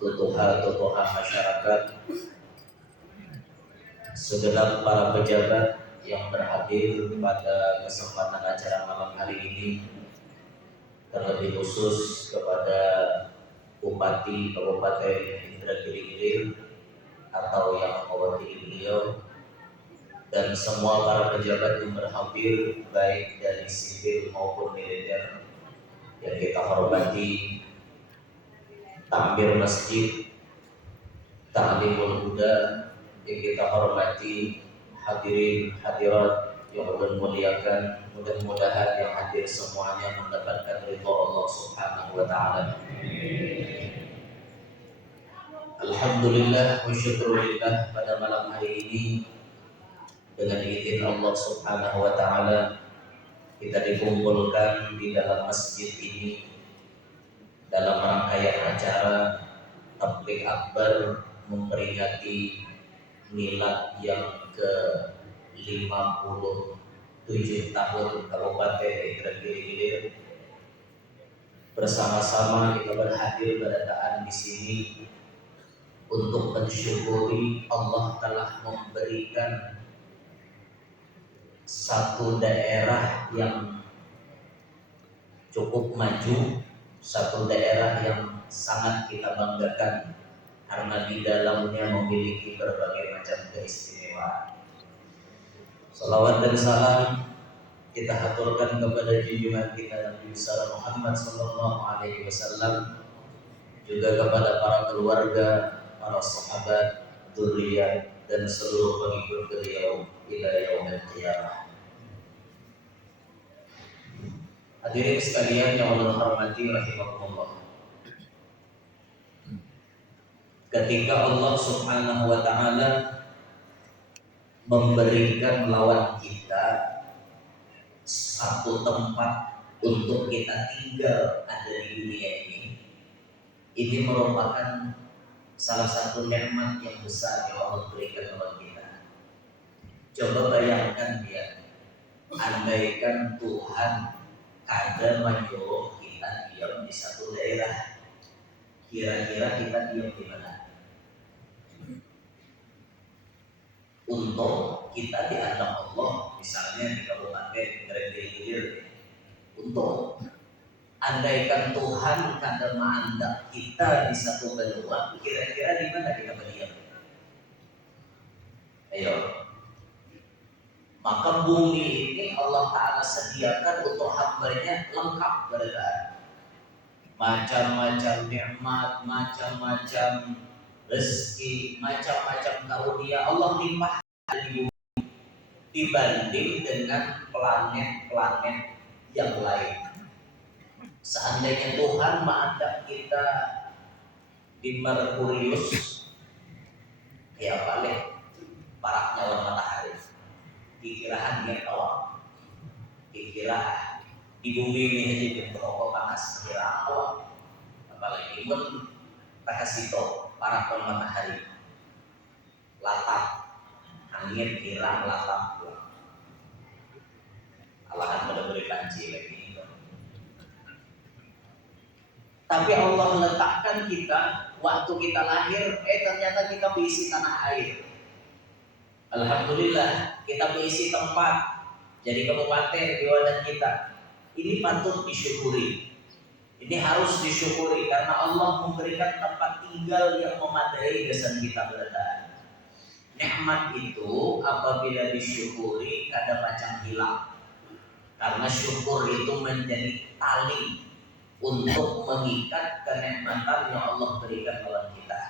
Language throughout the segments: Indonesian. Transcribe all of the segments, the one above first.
tutuha masyarakat, segenap para pejabat yang berhadir pada kesempatan acara malam hari ini, terlebih khusus kepada Bupati Kabupaten Indragiri Hilir atau yang mewakili beliau, dan semua para pejabat yang berhadir baik dari sipil maupun militer yang kita hormati, takmir masjid, ta'limul huda yang kita hormati, hadirin hadirat yang Allah muliakan, mudah-mudahan yang hadir semuanya mendapatkan ridha Allah Subhanahu wa taala. Alhamdulillah wa syukurillah, pada malam hari ini dengan izin Allah Subhanahu wa taala kita dikumpulkan di dalam masjid ini dalam rangkaian acara tabligh akbar memperingati milad yang ke-57 tahun Kabupaten Indragiri Hilir. Bersama-sama kita berhadir berdaan di sini untuk mensyukuri Allah telah memberikan satu daerah yang cukup maju, satu daerah yang sangat kita banggakan karena di dalamnya memiliki berbagai macam keistimewaan. Salawat dan salam kita haturkan kepada junjungan kita Nabi besar Muhammad sallallahu alaihi wasallam, juga kepada para keluarga, para sahabat, dzurriyyah dan seluruh pengikut beliau ila yaumil qiyamah. Hadirin sekalian yang Allah hormati rahimakumullah. Ketika Allah Subhanahu wa taala memberikan lawan kita satu tempat untuk kita tinggal ada di dunia ini merupakan salah satu nikmat yang besar yang Allah berikan kepada kita. Coba bayangkan ya, andaikan Tuhan ada menyuruh kita diam di satu daerah, kira-kira kita diam di mana? Untuk kita dianggap Allah, misalnya di Kabupaten Indragiri Hilir, untuk andaikan Tuhan kada mengandap kita di satu benua, kira-kira di mana kita berdiam? Ayo. Maka bumi ini Allah Ta'ala sediakan untuk hambanya lengkap berada. Macam-macam nikmat, macam-macam rezeki, macam-macam karunia Allah limpah di bumi dibanding dengan planet-planet yang lain. Seandainya Tuhan mengandap kita di Merkurius, ya balik parak nyawa matahari, dikira dia awak, dikira di bumi ini jadi berapa panas, dikira awak, apalagi pun takasito parak matahari, latap, angin kira latap, alahan pada beri panci lagi. Tapi Allah letakkan kita waktu kita lahir, ternyata kita berisi tanah air. Alhamdulillah kita berisi tempat jadi kabupaten di wadah kita. Ini patut disyukuri. Ini harus disyukuri karena Allah memberikan tempat tinggal yang memadai dasar kita berada. Nikmat itu apabila disyukuri kada macam hilang. Karena syukur itu menjadi tali untuk mengikat kenikmatan yang Allah berikan kepada kita.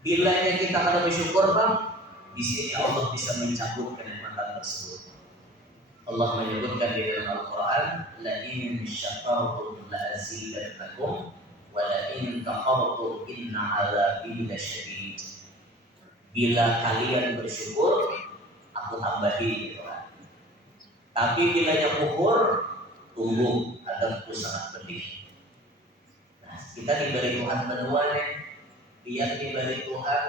Bilanya kita kada bersyukur, Bang, di sini Allah bisa mencabut kenikmatan tersebut. Allah menyebutkan di dalam Al-Quran, la in syakartum la azidannakum wa la in kafartum inna azabi lasyadid. Bila kalian bersyukur, aku tambahi, gitu kan. Tapi bila yang kufur, tunggu, adabku sangat pedih. Nah, kita diberi Tuhan benua nih, biar diberi Tuhan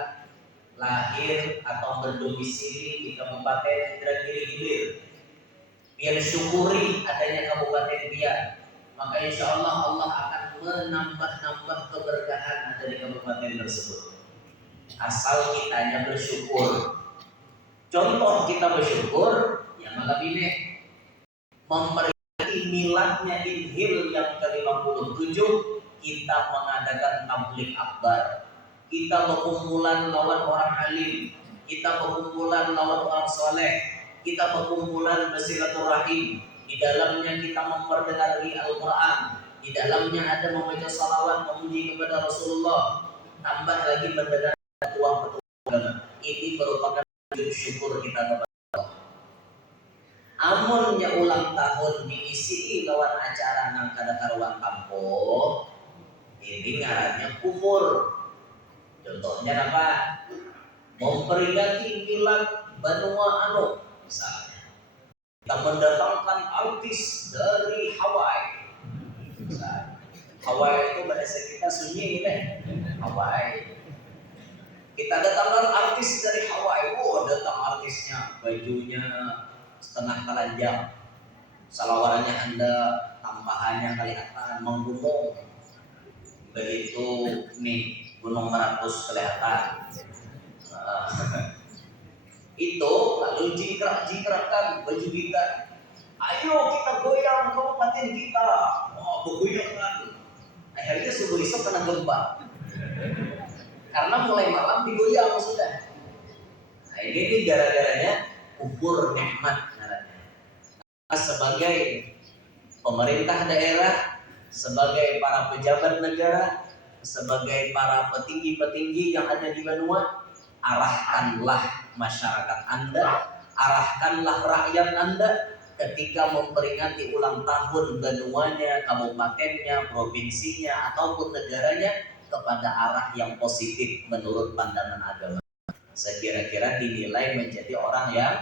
lahir atau berdomisili di Kabupaten Indragiri Hilir. Biar syukuri adanya kabupaten dia, maka insya Allah Allah akan menambah-nambah keberkahan dari kabupaten tersebut. Asal kitanya bersyukur. Contoh kita bersyukur, ya malam ini memperingati miladnya Inhil yang ke-57, kita mengadakan tabligh akbar. Kita berkumpulan lawan orang alim, kita berkumpulan lawan orang soleh, kita berkumpulan bersilaturahim. Di dalamnya kita memperdengarkan Al-Quran, di dalamnya ada membaca salawat memuji kepada Rasulullah, tambah lagi mendengar petuah-petuah agama. Ini merupakan syukur kita kepada Allah. Amunnya ulang tahun diisi lawan acara nang kada karuan kampung, ini ngarannya kufur. Contohnya apa? Memperingati milad benua anu, misalnya kita mendatangkan artis dari Hawaii. Misalnya, Hawaii itu bahasa kita sunyi ini, Hawaii. Kita datangkan artis dari Hawaii. Oh, datang artisnya, bajunya setengah telanjang, salawarannya Anda, tampahannya kelihatan menggunung. Begitu nih Gunung Meratus kelihatan. Itu lalu jingkrak-jingkrakan baju kita. Ayo kita goyang kabupaten kita. Oh, bergoyang. Akhirnya subuh esok kena gempa. Karena mulai malam digoyang sudah. Nah, ini gara-garanya kufur nikmat caranya. Nah, sebagai pemerintah daerah, sebagai para pejabat negara, sebagai para petinggi-petinggi yang ada di Banua, arahkanlah masyarakat Anda, arahkanlah rakyat Anda ketika memperingati ulang tahun Banuanya, kabupatennya, provinsinya, ataupun negaranya kepada arah yang positif menurut pandangan agama. Sekira-kira dinilai menjadi orang yang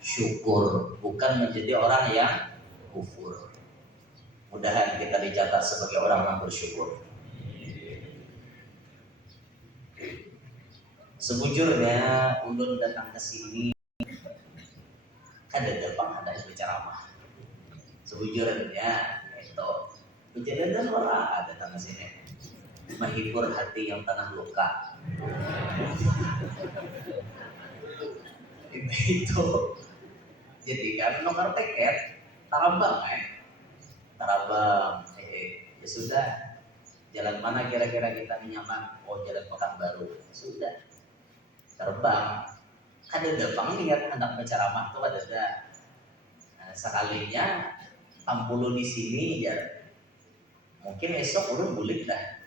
syukur, bukan menjadi orang yang kufur. Mudahan kita dicatat sebagai orang yang bersyukur. Sebujurnya ulun datang ke sini ada depan ada berceramah. Sebujurnya itu kejadian orang datang ke sini menghibur hati yang tengah luka. Itu jadi kan nomor tiket Tarabang Tarabang ya sudah, jalan mana kira-kira kita nyaman? Oh, jalan Pekanbaru. Sudah terbang, ada dapang lihat anak berceramah tuh ada. Nah, sekalinya tampulu di sini ya, mungkin esok urun bulik dah.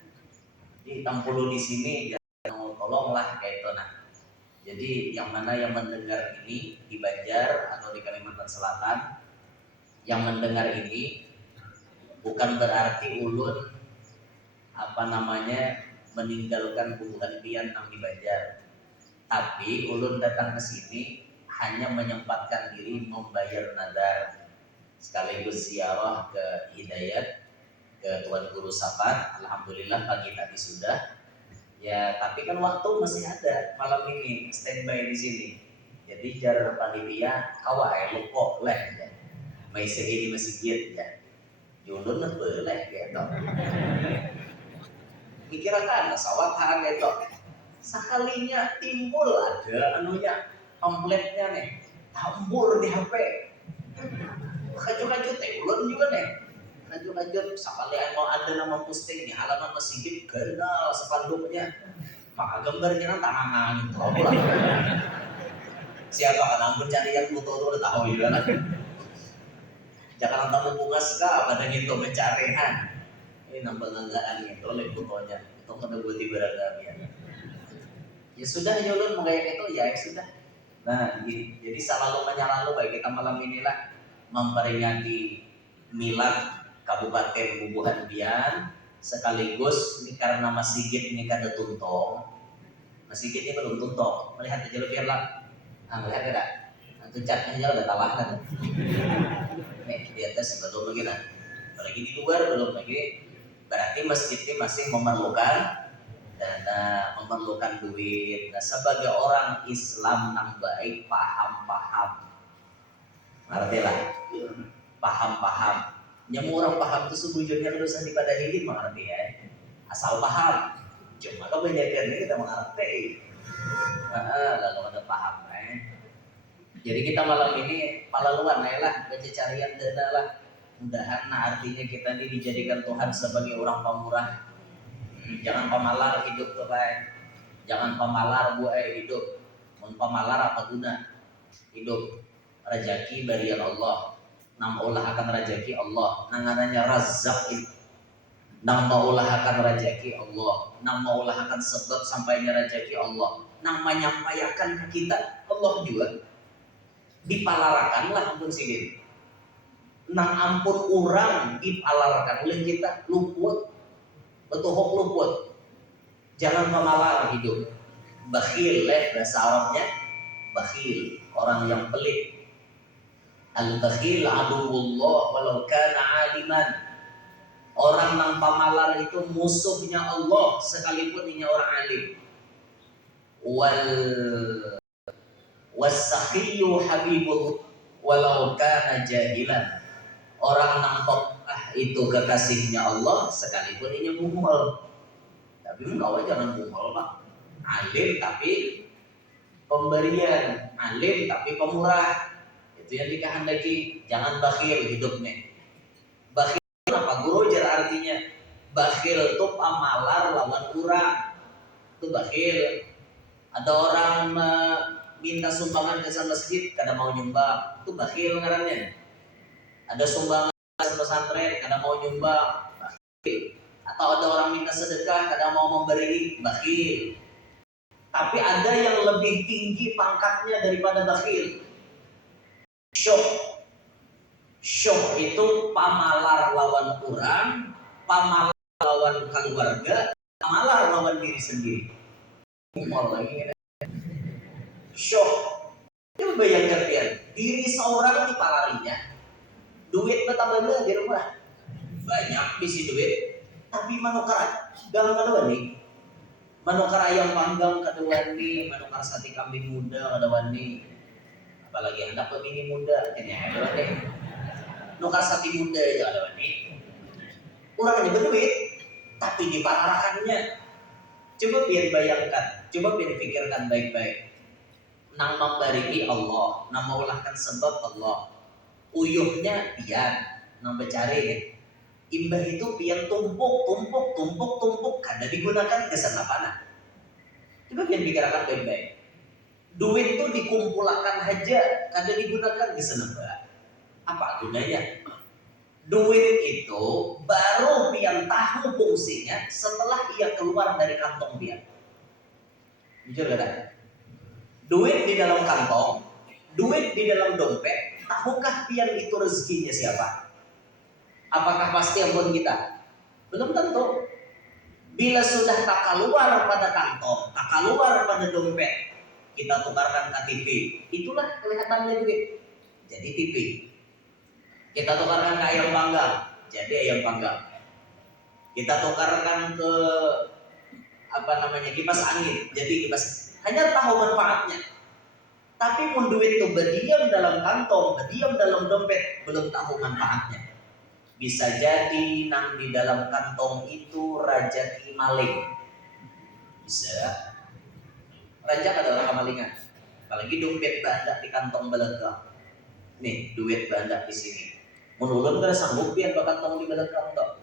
Di tampulu di sini ya, tolonglah kayak itu. Nah, jadi yang mana yang mendengar ini di Banjar atau di Kalimantan Selatan, yang mendengar ini bukan berarti ulun meninggalkan hubungan pian nang di Banjar. Tapi ulun datang ke sini hanya menyempatkan diri membayar nadar sekaligus ziarah ke Hidayat, ke Tuan Guru Sapat. Alhamdulillah pagi tadi sudah. Ya, tapi kan waktu masih ada malam ini standby di sini. Jadi jar panitia kawai lupa leh ya. Masih di masjid ya. Julun nak boleh gitu. Pikirkan sawat harga itu. Sekalinya timbul ada anunya pamfletnya nih, tambur di HP. Kaju-kaju teh ulun juga nih. Kaju-kaju sekalian mau ada nama posting di halaman masjid kenal spanduknya. Maka gambarnya kan tangan itu apa lah. Siapa kan ampun cari yang foto itu udah tahu juga kan. Jangan tamu bunga sekali pada gitu mencarihan. Ini nambah nganggaan gitu oleh fotonya. Itu kada buat ibarat ya. Ya sudah ya ulun mau kayak gitu ya sudah. Nah, jadi selalu menyalalu baik kita malam inilah memperingati milad Kabupaten Bubuhan Bian, sekaligus ini karena masjid ini kada tuntong. Masjid ini belum tuntong. Melihat aja lebih lah. Nah, melihat tidak? Nah, catnya udah talah kan. Nih di atas belum lagi nah. Apalagi di luar belum lagi. Berarti masjid ini masih memerlukan dana, memerlukan duit. Nah, sebagai orang Islam yang baik, paham-paham, ngerti lah, paham-paham. Nyemu orang paham itu sebujurnya usah dipadahi mengerti ya, asal paham. Cuma kebanyakan ini kita mengerti. Lalu ada paham Jadi kita malam ini palaluan lah, carian dana lah. Mudahan artinya kita ini dijadikan Tuhan sebagai orang pemurah. Jangan pemalar hidup tuh Jangan pemalar hidup. Mun pemalar apa guna? Hidup rajaki barian Allah. Nam ulah akan rajaki Allah. Nangananya Razzaq itu. Nang maulah akan rajaki Allah. Nang maulah akan sebab sampainya rajaki Allah. Nang menyampaikan ke kita Allah juga. Dipalarakanlah ampun sidin. Nang ampun orang dipalarakan oleh kita luput. Betuhok luput. Jangan pemalar hidup. Bakhil bahasa Arabnya. Bakhil, orang yang pelit. Al-bakhil aduwullah walau kana aliman. Orang yang pemalar itu musuhnya Allah sekalipun ini orang alim. Wasakhiyu habibul walau kana jahilan. Orang yang itu kekasihnya Allah sekalipun ini bungol. Tapi engkau jangan bungol Pak. Alim tapi pemberian, alim tapi pemurah. Itu yang dikehendaki. Jangan bakhil hidupnya. Bakhil apa? Guru jar artinya. Bakhil itu pamalar lawan kurang. Itu bakhil. Ada orang minta sumbangan ke masjid, kada mau nyumbang. Itu bakhil ngarannya. Ada sumbangan ke pesantren, kada mau nyumbang. Bakhil. Atau ada orang minta sedekah, kada mau memberi. Bakhil. Tapi ada yang lebih tinggi pangkatnya daripada bakhil. Syuh itu pamalar lawan orang, pamalar lawan keluarga, pamalar lawan diri sendiri. Lagi syuh. Itu bayangkan biar diri seorang dipalarinya. Duit betapa di rumah. Banyak bisi duit, tapi manukar dalam kedua nih. Manukar ayam panggang kedua nih, manukar sate kambing muda kedua nih. Apalagi anak pemini muda, kayaknya kedua nih. Nukar sate muda aja kedua nih. Orang ini berduit, tapi dipalarakannya. Coba biar bayangkan, coba biar pikirkan baik-baik. Nang memberi Allah, nang meulahkan sebab Allah. Uyuhnya pian, nang becari deh. Imbah itu pian tumpuk, kada digunakan ke sana. Coba pian pikirkan baik-baik. Duit itu dikumpulkan aja, kada digunakan ke sana. Apa gunanya? Duit itu baru pian tahu fungsinya setelah ia keluar dari kantong pian. Jujur kada? Duit di dalam kantong, duit di dalam dompet, tahukah pian itu rezekinya siapa? Apakah pasti ampun kita? Belum tentu. Bila sudah tak keluar pada kantong, tak keluar pada dompet, kita tukarkan KTP. Itulah kelihatannya duit. Jadi TV. Kita tukarkan ke ayam panggang, jadi ayam panggang. Kita tukarkan ke kipas angin, jadi kipas. Hanya tahu manfaatnya. Tapi pun duit itu berdiam dalam kantong, berdiam dalam dompet, belum tahu manfaatnya. Bisa jadi nang di dalam kantong itu rajaki maling. Bisa. Rajak adalah kemalingan. Apalagi dompet bandak di kantong belakang. Nih, duit bandak di sini. Menulun kada sanggup pian kantong di belakang toh.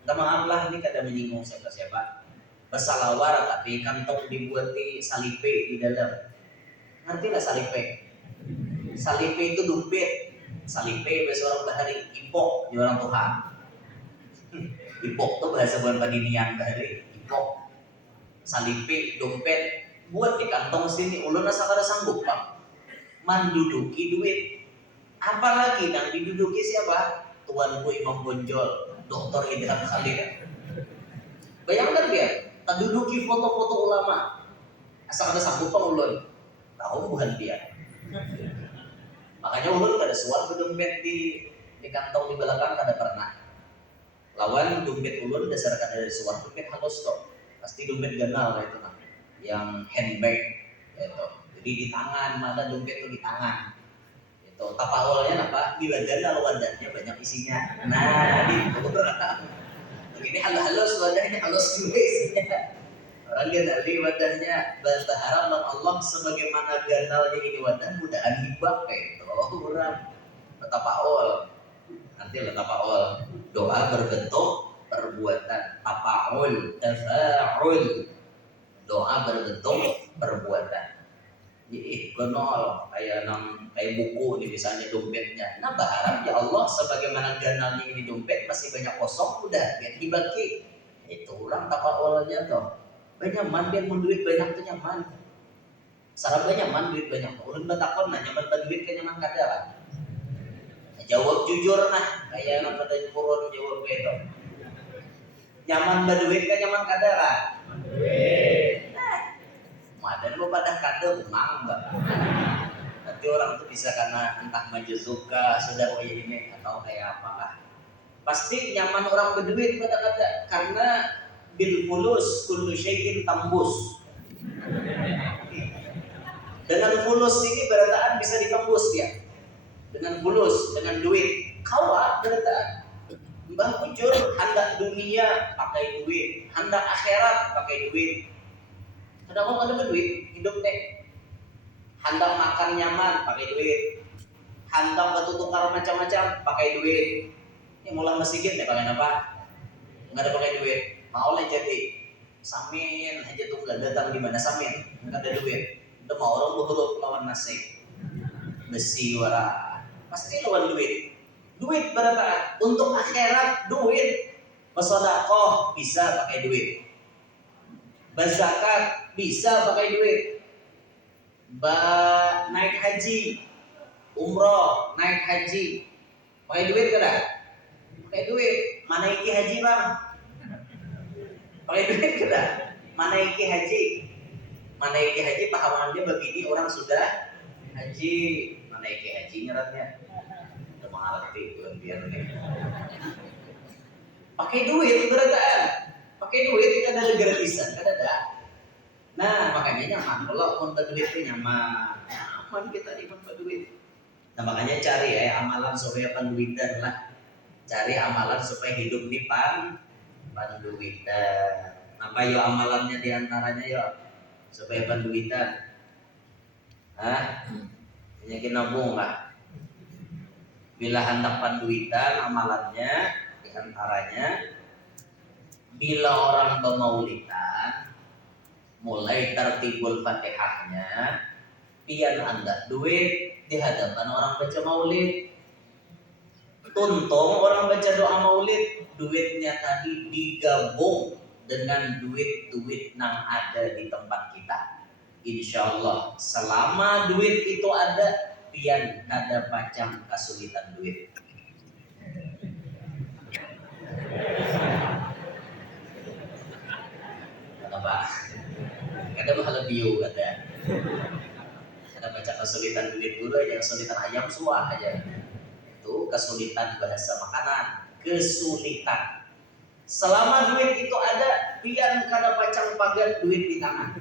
Minta maaf lah, ini kada menyinggung siapa-siapa. Bersalawar tapi kantong dibuat di salipe di dalam. Ngerti lah salipe? Salipe itu dompet. Salipe bahasa orang Bahari, ipok di orang Tuhan. Ipok tuh bahasa bukan padinian Bahari, ipok. Salipe, dompet, buat di kantong sini. Ulun asa kada sanggup Pak. Menduduki duit. Apalagi yang diduduki siapa? Tuanku Imam Bonjol, Dr. Idham Khalil. Bayangkan dia, terduduki foto-foto ulama. Asal ada sanggup Pak ulun. Tahu bukan dia. Makanya ulun kada suar ke dompet di kantong di belakang kada pernah. Lawan dompet ulun dasar kada suar dompet halus toh. Pasti dompet ganal itu nah. Yang handbag itu. Jadi di tangan, mata dompet itu di tangan. Itu tapawalnya apa? Bila ganal wadahnya banyak isinya. Nah, itu. Begini halus wadahnya halus juga isinya. Orang ganali wadahnya bahasa Arab dan Allah sebagaimana ganalnya ini wadah mudahan hibah itu orang tapaul. Nanti tapaul doa berbentuk perbuatan tapaul tafaul doa berbentuk perbuatan. Jadi konol kayak buku nih misalnya dompetnya. Nah berharap ya Allah sebagaimana ganalnya ini dompet masih banyak kosong udah biar dibagi. Itu orang tapaulnya tuh. Banyak man biar menduit banyak tuh nyaman. Sarap banyak man duit banyak. Ulun batakon nah nyaman berduit kan nyaman kada kan. Jawab jujur nah kayak anak pada kurun jawab gitu. Nyaman berduit kan nyaman kada kan. Madan lo pada kada umang enggak. Nanti orang tuh bisa karena entah majuzuka sudah kayak ini atau kayak apa. Pasti nyaman orang berduit pada kada karena bil fulus kullu syai'in tambus. Dengan fulus ini berataan bisa ditembus dia. Dengan fulus, dengan duit. Kawa berataan. Mbah bujur hendak dunia pakai duit, hendak akhirat pakai duit. Kadang orang ada duit hidup teh. Hendak makan nyaman pakai duit. Hendak batu tukar macam-macam pakai duit. Ini mulai masjid deh pakai apa? Enggak ada pakai duit. Mau lah jadi samin aja tunggal datang di mana samin nggak ada duit udah mau orang berhuruf lawan nasi besi wara pasti lawan duit berapa untuk akhirat duit bersedekah bisa pakai duit berzakat bisa pakai duit naik haji umroh naik haji pakai duit kada pakai duit mana iki haji bang pakai duit kada mana iki haji pahamannya begini orang sudah haji mana iki haji nyeratnya udah mengerti tuh biar nih pakai duit berataan pakai duit itu ada gratisan kada ada nah makanya nyaman kalau untuk duit itu nyaman kita di tempat duit nah makanya cari amalan supaya panduitan lah cari amalan supaya hidup di panduitan. Apa yo amalannya diantaranya yo supaya panduitan. Penyakit nabung lah. Bila hendak panduitan amalannya diantaranya bila orang bermaulidan mulai tertibul Fatihahnya pian anda duit di hadapan orang baca maulid tuntung orang baca doa maulid duitnya tadi digabung dengan duit-duit yang ada di tempat kita insyaallah selama duit itu ada pian ada macam kesulitan duit kenapa? Kada bakal bio kata kada baca kesulitan duit dulu aja kesulitan ayam suah aja itu kesulitan bahasa makanan kesulitan selama duit itu ada pian kada pacang pagar duit di tangan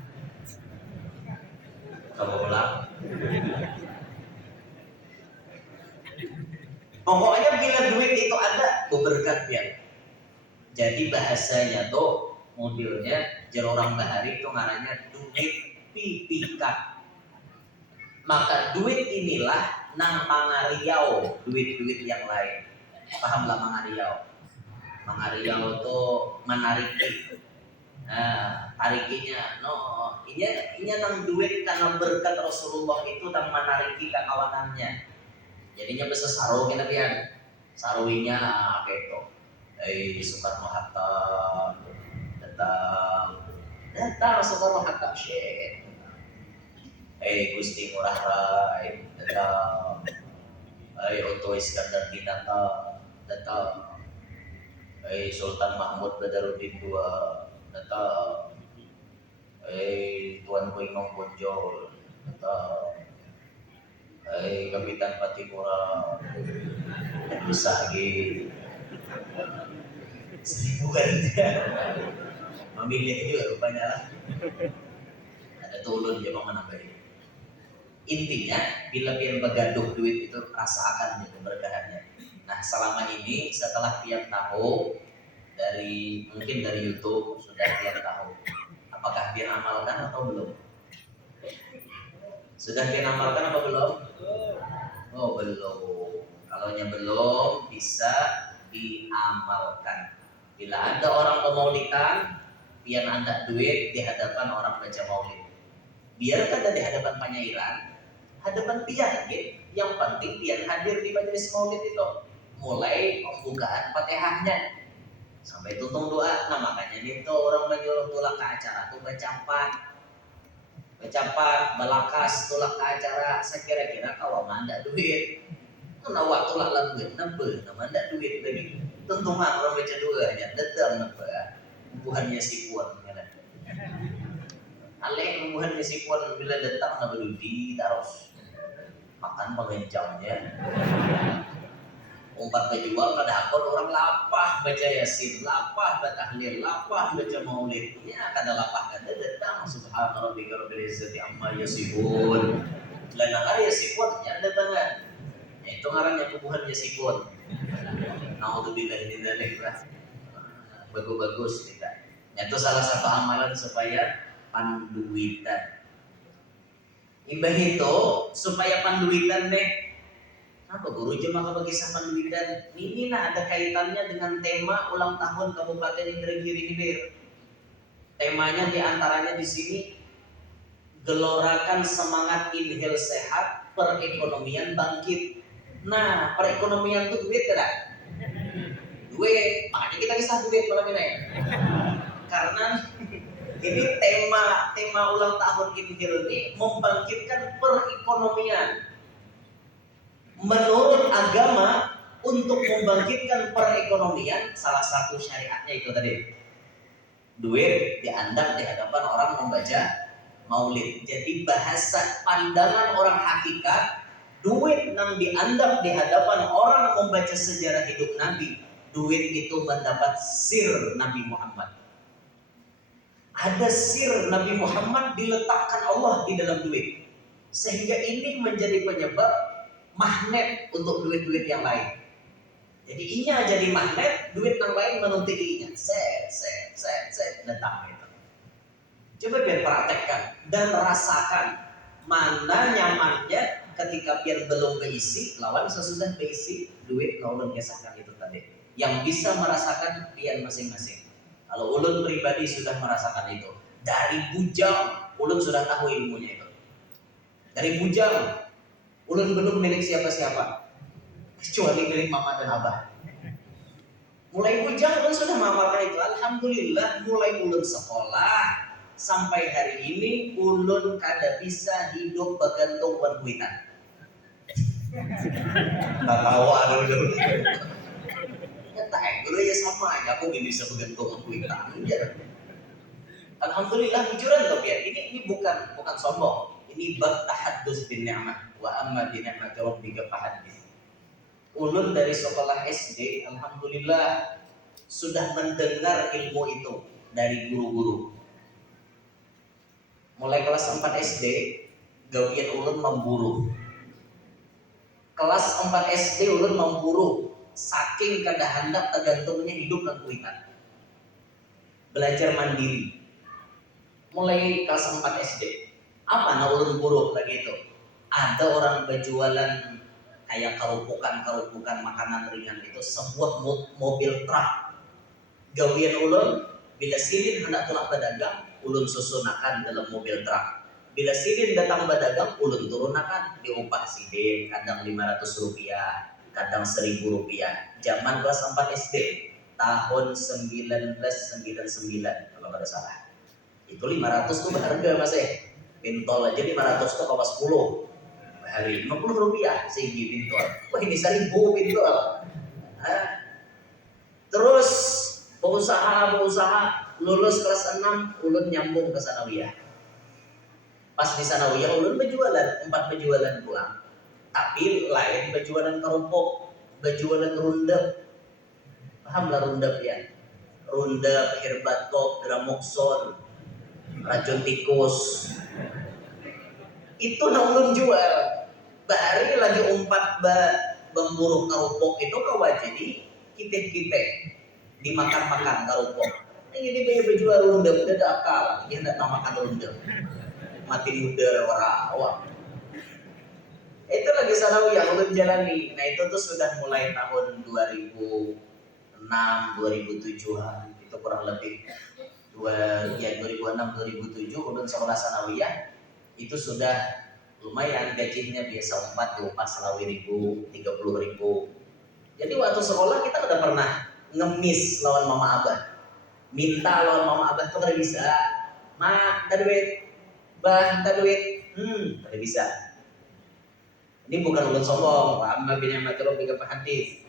kamu ulang pokoknya bila duit itu ada berkat pian jadi bahasanya tuh modelnya jar orang bahari itu ngaranya duit pipikat maka duit inilah nang mangariau duit-duit yang lain pahamlah mangariau itu menariki tarikinya ini nang duit karena berkat Rasulullah itu nang menariki kawanannya jadinya bisa saru kita pian saruinya apa itu Soekarno Hatta datang Soekarno Hatta syekh Gusti Ngurah Rai datang Otto Iskandar Dinata datang Sultan Mahmud Badaruddin II datang Tuan Koimong Bonjol datang Kapitan Patipura Usagi seribuan dia memilih juga rupanya lah ada tulun dia mau menambah intinya bila pian begaduh duit itu rasakan keberkahannya. Nah selama ini setelah pian tahu mungkin dari YouTube sudah pian tahu apakah Apakah dia amalkan atau belum? Sudah dia amalkan apa belum? Oh belum. Kalaunya belum bisa diamalkan. Bila ada orang pemaulidan, biar anda duit di hadapan orang baca maulid. Biar ada di hadapan penyairan, hadapan pian gitu. Yang penting biar hadir di majelis maulid itu. Mulai pembukaan Fatihahnya sampai tutung doa. Nah makanya itu orang menyuruh tulak ke acara tuh Becapat, balakas, tulak ke acara. Saya kira-kira kalau manda duit, nah waktu lah duit, nambah, manda duit lagi. Tentu mah orang baca doa aja, datang nambah. Buhannya si puan, alih buhannya si puan bila datang nambah duit, terus makan pengencangnya. Umpat kejual pada akun orang lapah baca yasin, lapah baca tahlil, lapah baca maulid. Ya kada lapah kada datang subhana rabbika rabbil izzati amma yasifun. Lanang ari yasifun nya datangan. Itu ngarannya kubuhan yasifun. Naudzubillahi min dzalik. Bagus-bagus kita. Itu salah satu amalan supaya panduitan. Imbah itu supaya panduitan deh. Apa guru jemaah bagi panduitan ini nah ada kaitannya dengan tema ulang tahun Kabupaten Indragiri Hilir. Temanya diantaranya di sini gelorakan semangat inhil sehat, perekonomian bangkit. Nah perekonomian itu duit tidak? Duit, makanya kita kisah duit malam ini ya. Karena ini tema ulang tahun inhil ini membangkitkan perekonomian. Menurut agama untuk membangkitkan perekonomian salah satu syariatnya itu tadi duit diandap di hadapan orang membaca maulid. Jadi bahasa pandangan orang hakikat duit yang diandap di hadapan orang membaca sejarah hidup Nabi. Duit itu mendapat sir Nabi Muhammad. Ada sir Nabi Muhammad diletakkan Allah di dalam duit. Sehingga ini menjadi penyebab magnet untuk duit-duit yang lain. Jadi inya jadi magnet, duit yang lain menuntut inya. Set datang itu. Coba biar praktekkan dan rasakan mana nyamannya ketika biar belum keisi, lawan sesudah keisi duit lawan kesahkan itu tadi. Yang bisa merasakan pian masing-masing. Kalau ulun pribadi sudah merasakan itu dari bujang, ulun sudah tahu ilmunya itu. Dari bujang ulun belum milik siapa-siapa kecuali milik mama dan abah. Mulai bujang ulun sudah mengamalkan itu. Alhamdulillah mulai ulun sekolah sampai hari ini ulun kada bisa hidup bergantung berduitan. Tawa dulu. Nyata dulu ya sama aja aku bisa bergantung berduitan. Alhamdulillah bujuran loh ya. Ini bukan sombong. Ini bab tahaddus bin ni'mah. Wa amma bi ni'mati rabbika fahaddits. Ulun dari sekolah SD alhamdulillah sudah mendengar ilmu itu dari guru-guru. Mulai kelas 4 SD gawian ulun memburu. Kelas 4 SD ulun memburu saking kada handap tergantungnya hidup dan kuitan. Belajar mandiri. Mulai kelas 4 SD. Apa na ulun buru lagi itu? Ada orang berjualan kayak kerupukan makanan ringan itu sebuah mobil truk. Gawian ulun bila silin hendak tulak berdagang, ulun susunakan dalam mobil truk. Bila silin datang berdagang, ulun turunakan diupah silin kadang 500 rupiah, kadang 1000 rupiah. Zaman kelas 4 SD tahun 1999 kalau tidak salah. Itu 500 tuh berharga masih. Pintol aja 500 tuh kawas 10 hari 50 rupiah sehingga pintol. Wah ini 1000 pintol. Terus berusaha lulus kelas 6 ulun nyambung ke sanawiyah. Pas di sanawiyah ulun berjualan 4 berjualan pulang. Tapi lain berjualan kerupuk, berjualan rundep. Paham lah rundep ya? Rundep, herbatok, dramoxon, racun tikus. Itu ulun jual. Bahari lagi umpat memburu kerupuk itu kawajini kiteh dimakan-makan kerupuk. Ini punya baju rundem, udah ada akal. Ini hendak namakan rundem. Mati di udara warawak. Itu lagi sanawiyah ulun jalani. Nah itu tuh sudah mulai tahun 2006, 2007-an. Itu kurang lebih 2006, 2007 ulun sekolah sanawiyah. Itu sudah lumayan gajinya biasa 4 selawi ribu, 30.000. Jadi waktu sekolah kita udah pernah ngemis lawan mama abah. Minta lawan mama abah tuh kada bisa. Ma, tak duit. Bah, tak duit. Kada bisa. Ini bukan ulun sombong. Wa amma bi ni'mati rabbika fahaddits.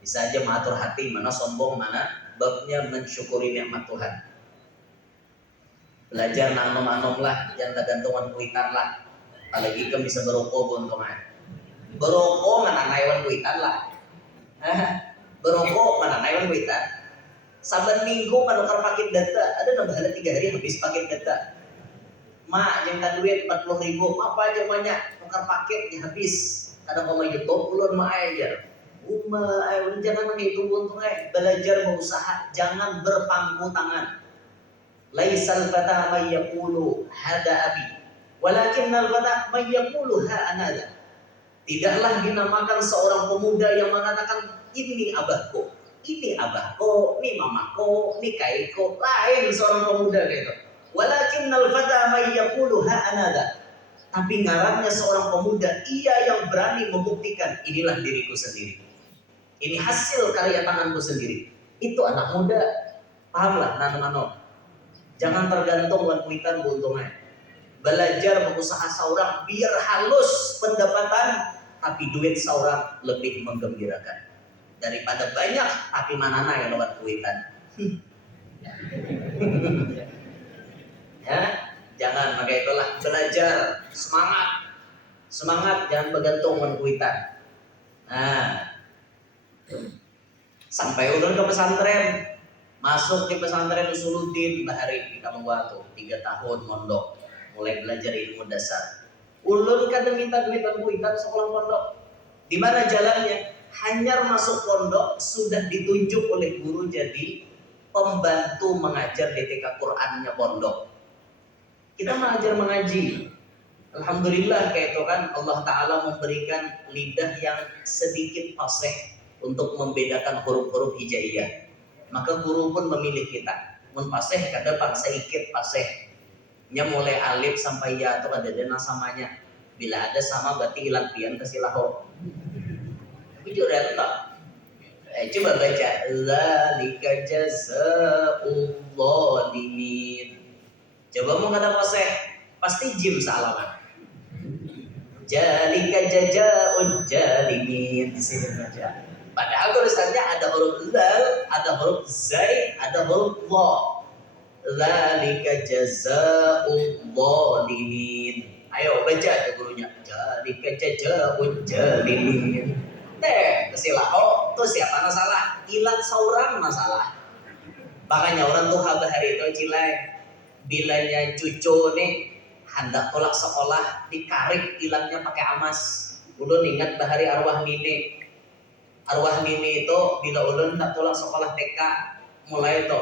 Bisa aja mengatur hati, mana sombong, mana babnya mensyukuri nikmat Tuhan. Belajar nanom-nanom lah, jangan tergantungan kuitan lah. Apalagi kan bisa berokok pun kemana. Berokok mana naiwan kuitan lah. Berokok mana naiwan kuitan. Saban minggu menukar paket data, ada nambah 3 hari habis paket data. Mak yang tak duit 40.000, apa aja banyak tukar paket habis. Kadang mau YouTube ulun mak aja. Jangan menghitung untung belajar berusaha, jangan berpangku tangan. Laisal fata may yaqulu hada abi, walakinnal fata may yaqulu ha anada. Tidaklah dinamakan seorang pemuda yang mengatakan ini abahku, ini abahku, ini mamaku, ini kaiku. Lain seorang pemuda gitu. Walakinnal fata may yaqulu ha anada. Tapi ngarannya seorang pemuda, ia yang berani membuktikan inilah diriku sendiri. Ini hasil karya tanganku sendiri. Itu anak muda, pahamlah nano-nano. Jangan tergantung dengan kuitan beruntungnya. Belajar berusaha seorang biar halus pendapatan, tapi duit seorang lebih menggembirakan daripada banyak tapi manana yang lewat kuitan. Ya, jangan maka itulah belajar semangat jangan bergantung dengan kuitan. Nah, sampai ulun ke pesantren, masuk di pesantren Usuluddin Bahari kita membuat 3 tahun mondok, mulai belajar ilmu dasar. Ulun kadang minta duit dan kuitan sekolah pondok. Di mana jalannya? Hanyar masuk pondok sudah ditunjuk oleh guru jadi pembantu mengajar di TK Qur'annya pondok. Kita mengaji. Alhamdulillah kayak itu kan Allah Ta'ala memberikan lidah yang sedikit fasih untuk membedakan huruf-huruf hijaiyah. Maka guru pun memilih kita. Mun fasih kada bangsa ikit fasih. Nya mulai alif sampai ya atau ada dana samanya. Bila ada sama berarti hilang pian kesilaho. Jujur ya tak? Coba baca zalika jazaa'ul zalimin. Coba mau kata fasih pasti jim salaman. Zalika jazaa'ul zalimin di sini baca. Padahal tulisannya ada huruf zal, ada huruf zai, ada huruf wa. Zalika jazaa'ul zalimin. Ayo baca ke gurunya. Zalika jazaa'ul zalimin. Kesilaho tuh siapa masalah? Ilat seorang masalah. Makanya orang tuh hari itu cilai. Bilanya cucu nih hendak tolak sekolah dikarik ilatnya pakai amas. Ulun ingat bahari arwah nini. Arwah nini itu bila ulun tak tolak sekolah TK mulai itu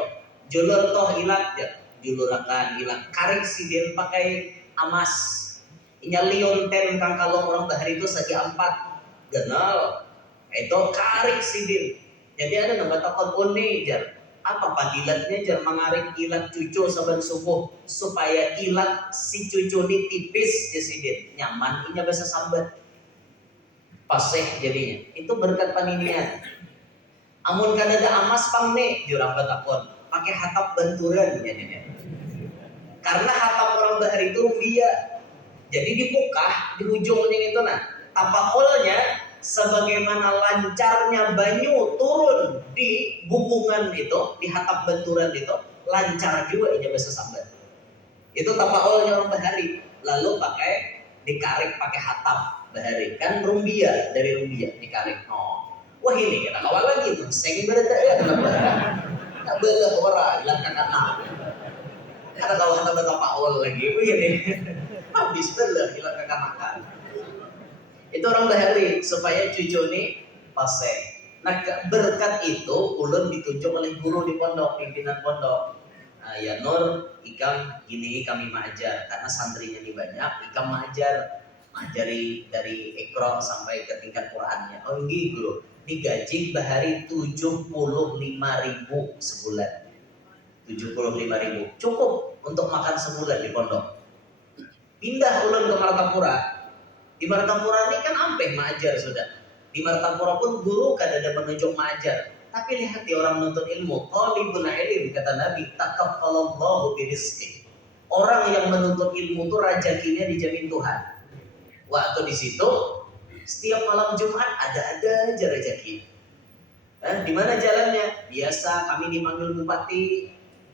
julur toh ilat ya julurakan ilat karik si dia pakai amas. Inya lion ten kang kalong orang bahari itu saja 4 genal. Itu karik sidin. Jadi ada nama takon uni jar. Apa padilatnya jar mengarik ilat cucu saban subuh supaya ilat si cucu ini tipis je sidin. Nyaman inya bahasa sambat. Paseh jadinya. Itu berkat paninian. Amun kada ada amas pang nih jurang batakon. Pakai hatap benturan jadinya. Karena hatap orang bahar itu rumbia. Jadi dipukah di ujungnya itu nah. Tapakolnya sebagaimana lancarnya banyu turun di bukungan itu, di hatap benturan itu, lancar juga ini bahasa sambat. Itu tapaolnya orang bahari. Lalu dikarik pakai hatap bahari. Kan rumbia, dari rumbia dikarik. Oh, wah ini kita kawal lagi tuh. Seng berada ya kenapa? Tak belah orang, hilang kakak. Kata kawal kata tapaol lagi, begini. Habis belah hilang kakak makan. Itu orang bahari supaya cucu ini paseh. Nah berkat itu ulun ditunjuk oleh guru di pondok, pimpinan pondok. ya Nur, ikam gini kami mengajar karena santrinya ini banyak, ikam mengajar mengajari dari Iqra sampai ke tingkat Qur'annya. Oh gitu loh. Digaji bahari 75.000 sebulan. 75.000 cukup untuk makan sebulan di pondok. Pindah ulun ke Martapura. Di Martapura ini kan ampeh mengajar sudah. Di Martapura pun guru kan ada menunjuk mengajar. Tapi lihat di orang menuntut ilmu, talibul ilm kata Nabi, takaffalallahu birizqi. Orang yang menuntut ilmu itu rezekinya dijamin Tuhan. Waktu di situ setiap malam Jumat ada aja rezeki. Di mana jalannya? Biasa kami dipanggil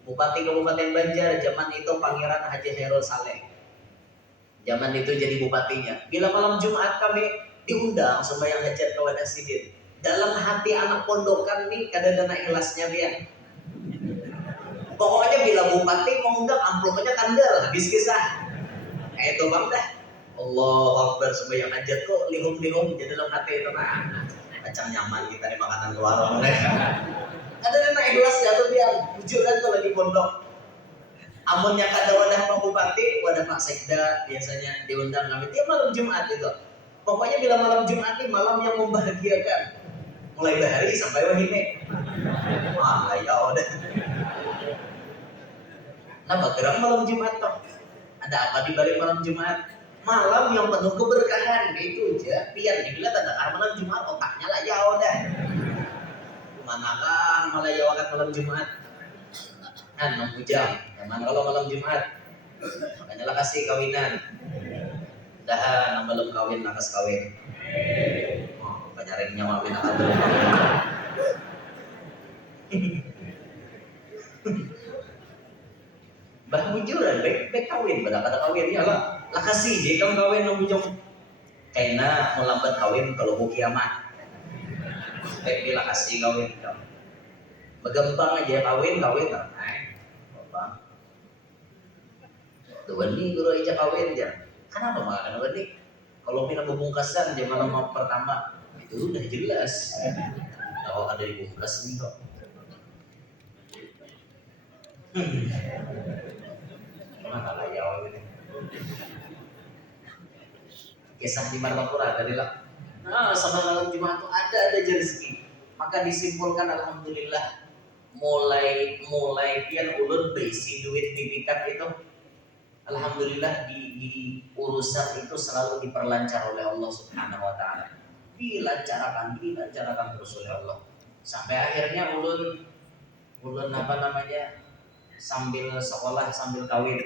Bupati Kabupaten Banjar, zaman itu Pangeran Haji Khairul Saleh. Zaman itu jadi bupatinya. Bila malam Jumat kami diundang sembahyang hajat kawan asidin. Dalam hati anak pondokan nih kadang-kadang ikhlasnya pian. Pokoknya bila bupati mengundang amplopnya kandel habis kisah. Itu bang dah. Allahu Akbar sembahyang hajat kok lihum-lihum jadi dalam hati itu nah. Macam nyaman kita di makanan luar mereka. Kadang-kadang ikhlasnya tuh pian. Jujuran tuh lagi pondok. Amunnya kada wadah Pak Bupati, wadah Pak Sekda biasanya diundang kami tiap malam Jumat itu. Pokoknya bila malam Jumat ini malam yang membahagiakan. Mulai bahari sampai wahine. Wah, ya udah. Nah, bergerak malam Jumat toh. Ada apa di balik malam Jumat? Malam yang penuh keberkahan, itu aja. Biar dibilang tanda malam Jumat otaknya lah ya udah. Manakah malah ya wakat malam Jumat? Kan 6 jam. Emang kalau malam Jumat makanya lah kasih kawinan. Dah belum kawin lah kas kawin. Oh, penyaringnya kawin akan belum kawin. Bah bujuran baik kawin pada kata kawin ya lah kasih dia kamu kawin nang bujung kena melambat kawin kalau mau kiamat. Baik bila kasih kawin kamu. Begempang aja kawin lah. Tuan ni guru aja kawin aja. Kenapa makan tuan ni? Kalau minum bungkasan dia malam pertama itu udah jelas. Kalau ada di bungkas nih kok. Mana lah ya ini? Kisah di Martapura tadi lah. Nah, sama malam Jumat itu ada rezeki. Maka disimpulkan alhamdulillah mulai pian ulun berisi duit dipikat itu. Alhamdulillah di urusan itu selalu diperlancar oleh Allah Subhanahu wa taala. Dilancarkan terus oleh Allah. Sampai akhirnya ulun sambil sekolah sambil kawin.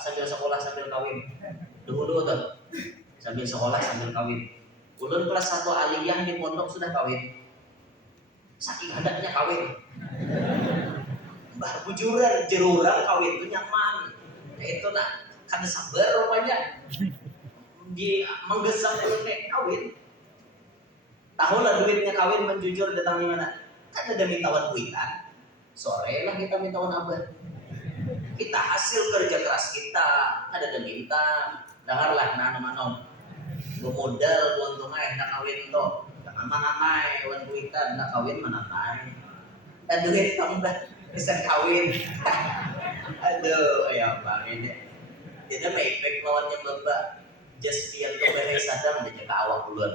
Sambil sekolah sambil kawin. Dulu tuh. Sambil sekolah sambil kawin. Ulun kelas 1 aliyah di pondok sudah kawin. Saking hadapnya kawin. Mbah bujuran jerurang kawin itu nyaman. Itu nak kada sabar rupanya di menggesang ulunnya kawin. Tahu lah duitnya kawin menjujur datang di mana? Kan ada mintawan kuitan. Sore lah kita mintawan apa? Kita hasil kerja keras kita ada minta. Dengarlah nama bermodal untungnya nak kawin to. Jangan manamai wan kuitan nak kawin manamai. Dan duit tambah bisa kawin. Aduh, ya bang ini. Jadi efek lawannya bapak. Just yang kembali sadar dan jaga awak duluan.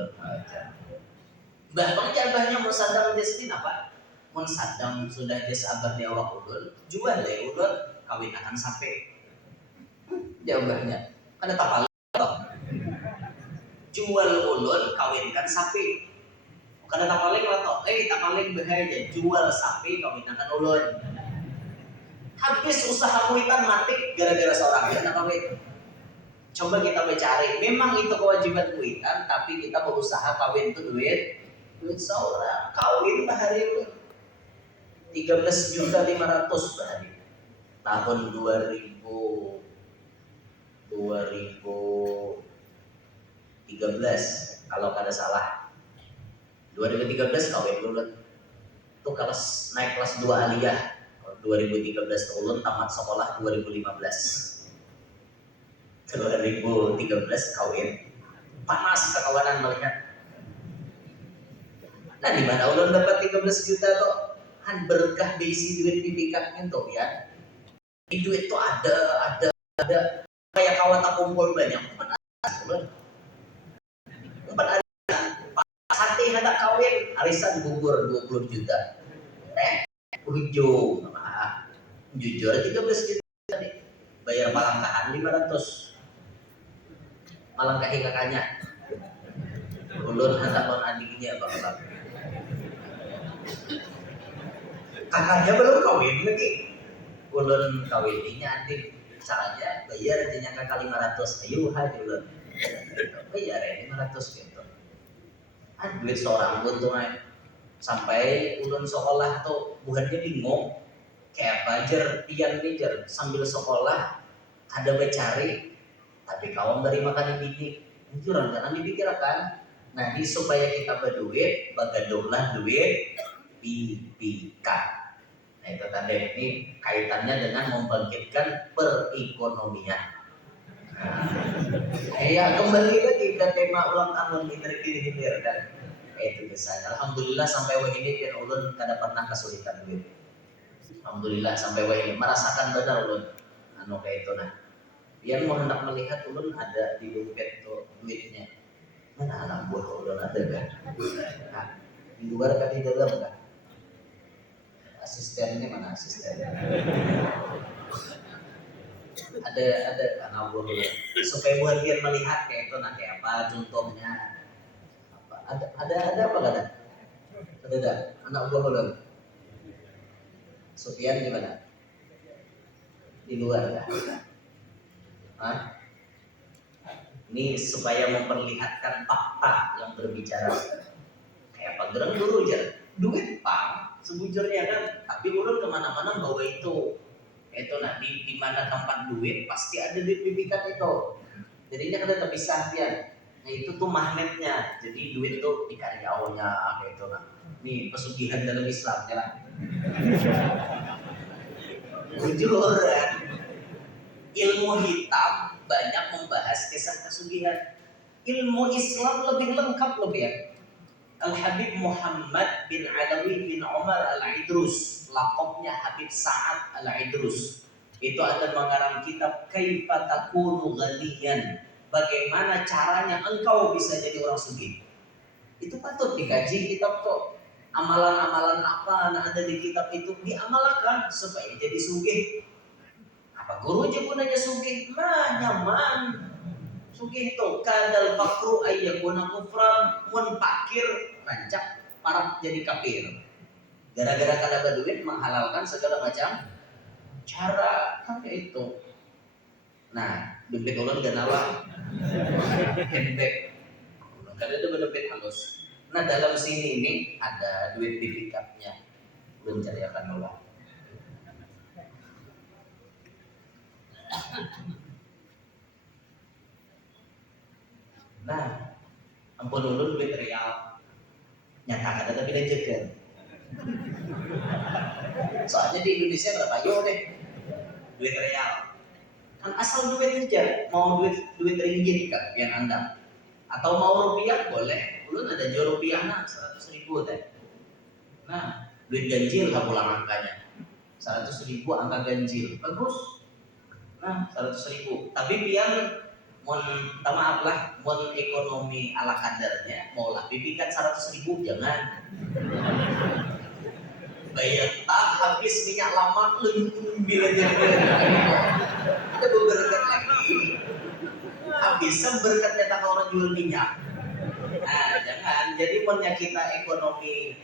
Bang jabahnya mau sadar jadi apa? Mau sadar sudah just abah di awak duluan. Jual deh ulun kawin akan sampai. Jawabnya kan tak paling toh. Jual ulun kawinkan sapi. Karena tak paling lah toh. Tak paling bahaya jual sapi kawinkan ulun. Habis usaha kuitan mati gara-gara seorang yang kawin. Coba kita mencari, memang itu kewajiban kuitan, tapi kita berusaha kawin itu duit seorang kawin bahari 13.500.000 bahari tahun 2013 kalau kada salah 2013 kawin dulu tuh naik kelas 2 aliyah 2013 ulun tamat sekolah 2015 kawin panas kekawanan melihat. Nah di mana ulun dapat 13 juta tuh kan berkah besi duit pipikan itu ya. Di duit tuh ada kayak kawan tak kumpul banyak. Empat hari hati hendak kawin arisan gugur 20 juta. Ujung jujur 13 juta nih. Bayar palangkahan 500. Malangkahi kakaknya. Ulun hendak non adiknya bakal. Kakaknya belum kawin lagi. Ulun kawinnya adik. Caranya bayar aja kakak 500. Ayo haji ulun. Bayar 500 gitu. Duit seorang pun tuh sampai ulun sekolah tuh bukannya bingung kayak bajar pian pijar sambil sekolah ada becari tapi kawan dari makan biji itu orang dipikirkan. Nah di supaya kita berduit bagadolah duit pipika. Nah itu tadi ini kaitannya dengan membangkitkan perekonomian. Ya kembali lagi ke tema ulang tahun hilir kan. Itu biasanya. Alhamdulillah sampai wah ini kan ulun kada pernah kesulitan duit. Alhamdulillah sampai wah ini merasakan benar ulun anu kayak itu nah. Dia mau hendak melihat ulun ada di dompet tuh duitnya. Mana anak buah ulun ada kan? Nah, di luar kan di dalam kan? Asistennya mana asistennya? Ada anak buah ulun. Supaya buat dia melihat kayak itu nanti apa contohnya. Ada apa kada? Ada anak buah ulun. Sofian gimana? Di luar ya? Hah? Ini supaya memperlihatkan fakta yang berbicara. Kayak apa gerang dulu aja. Duit pang sebujurnya kan. Tapi ulun kemana-mana bawa itu. Itu nah di mana tempat duit pasti ada duit bibikan itu. Jadinya kada terpisah pian. Nah itu tuh magnetnya. Jadi duit tuh di karyawnya kayak itu nah. Ini pesugihan dalam Islam ya. Jujur kan. Ilmu hitam banyak membahas kisah pesugihan. Ilmu Islam lebih lengkap lebih ya. Al-Habib Muhammad bin Alawi bin Umar Al-Idrus, lakopnya Habib Sa'ad Al-Idrus. Itu ada mengarang kitab Kaifa Takunu Ghaniyan. Bagaimana caranya engkau bisa jadi orang sugih. Itu patut dikaji kitab kok. Amalan-amalan apa yang ada di kitab itu diamalkan supaya jadi sugih. Apa guru aja pun aja sugih, nah nyaman. Sugih itu kadal fakru ayyakuna kufran mun pakir rancak parah jadi kafir. Gara-gara kada berduit menghalalkan segala macam cara kayak itu. Nah, dompet ulun ganala handbag. Kada ada dompet halus. Nah, dalam sini ini ada duit bibikatnya. Belum cariakan ulang. Nah, ampun ulun duit real. Nyata kada tapi lejekan. Soalnya di Indonesia berapa yo deh. Duit real. Kan asal duit aja. Mau duit ringgit kan yang Anda. Atau mau rupiah boleh. Ulun ada jual rupiah nah 100.000 deh. Nah, duit ganjil lah pulang angkanya. 100.000 angka ganjil. Bagus. Nah, 100.000. Tapi biar minta maaf lah, mon ekonomi ala kadarnya, mau lah bibikan 100.000 jangan. Bayar tak habis minyak lama bila jangan. Ada beberapa lagi. Habisnya berkatnya tak orang jual minyak. Nah, jangan. Jadi monnya kita ekonomi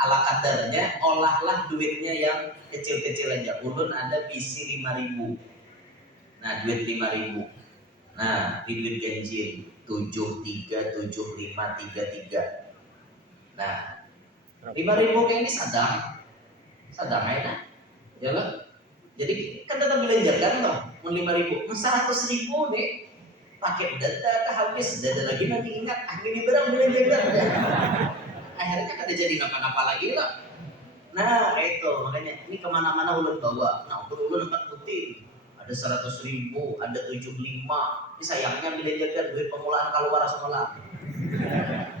ala kadarnya, olahlah duitnya yang kecil-kecil aja. Ulun ada bisi 5.000. Nah, duit 5.000. Nah, di duit ganjil 737533. Nah, 5.000 kayak ini sadang aja, ya lah. Jadi kan tetap belanjar kan loh, mau 5.000, 100.000 nih, pakai data habis, data lagi nanti ingat, ini berang belanjar kan, akhirnya kan jadi ngapa-ngapa lagi lah. Nah itu makanya ini kemana-mana ulun bawa. Nah untuk ulun 4 putih. Ada 100.000, ada 75. Ini sayangnya belanjakan duit pemulaan keluar sekolah.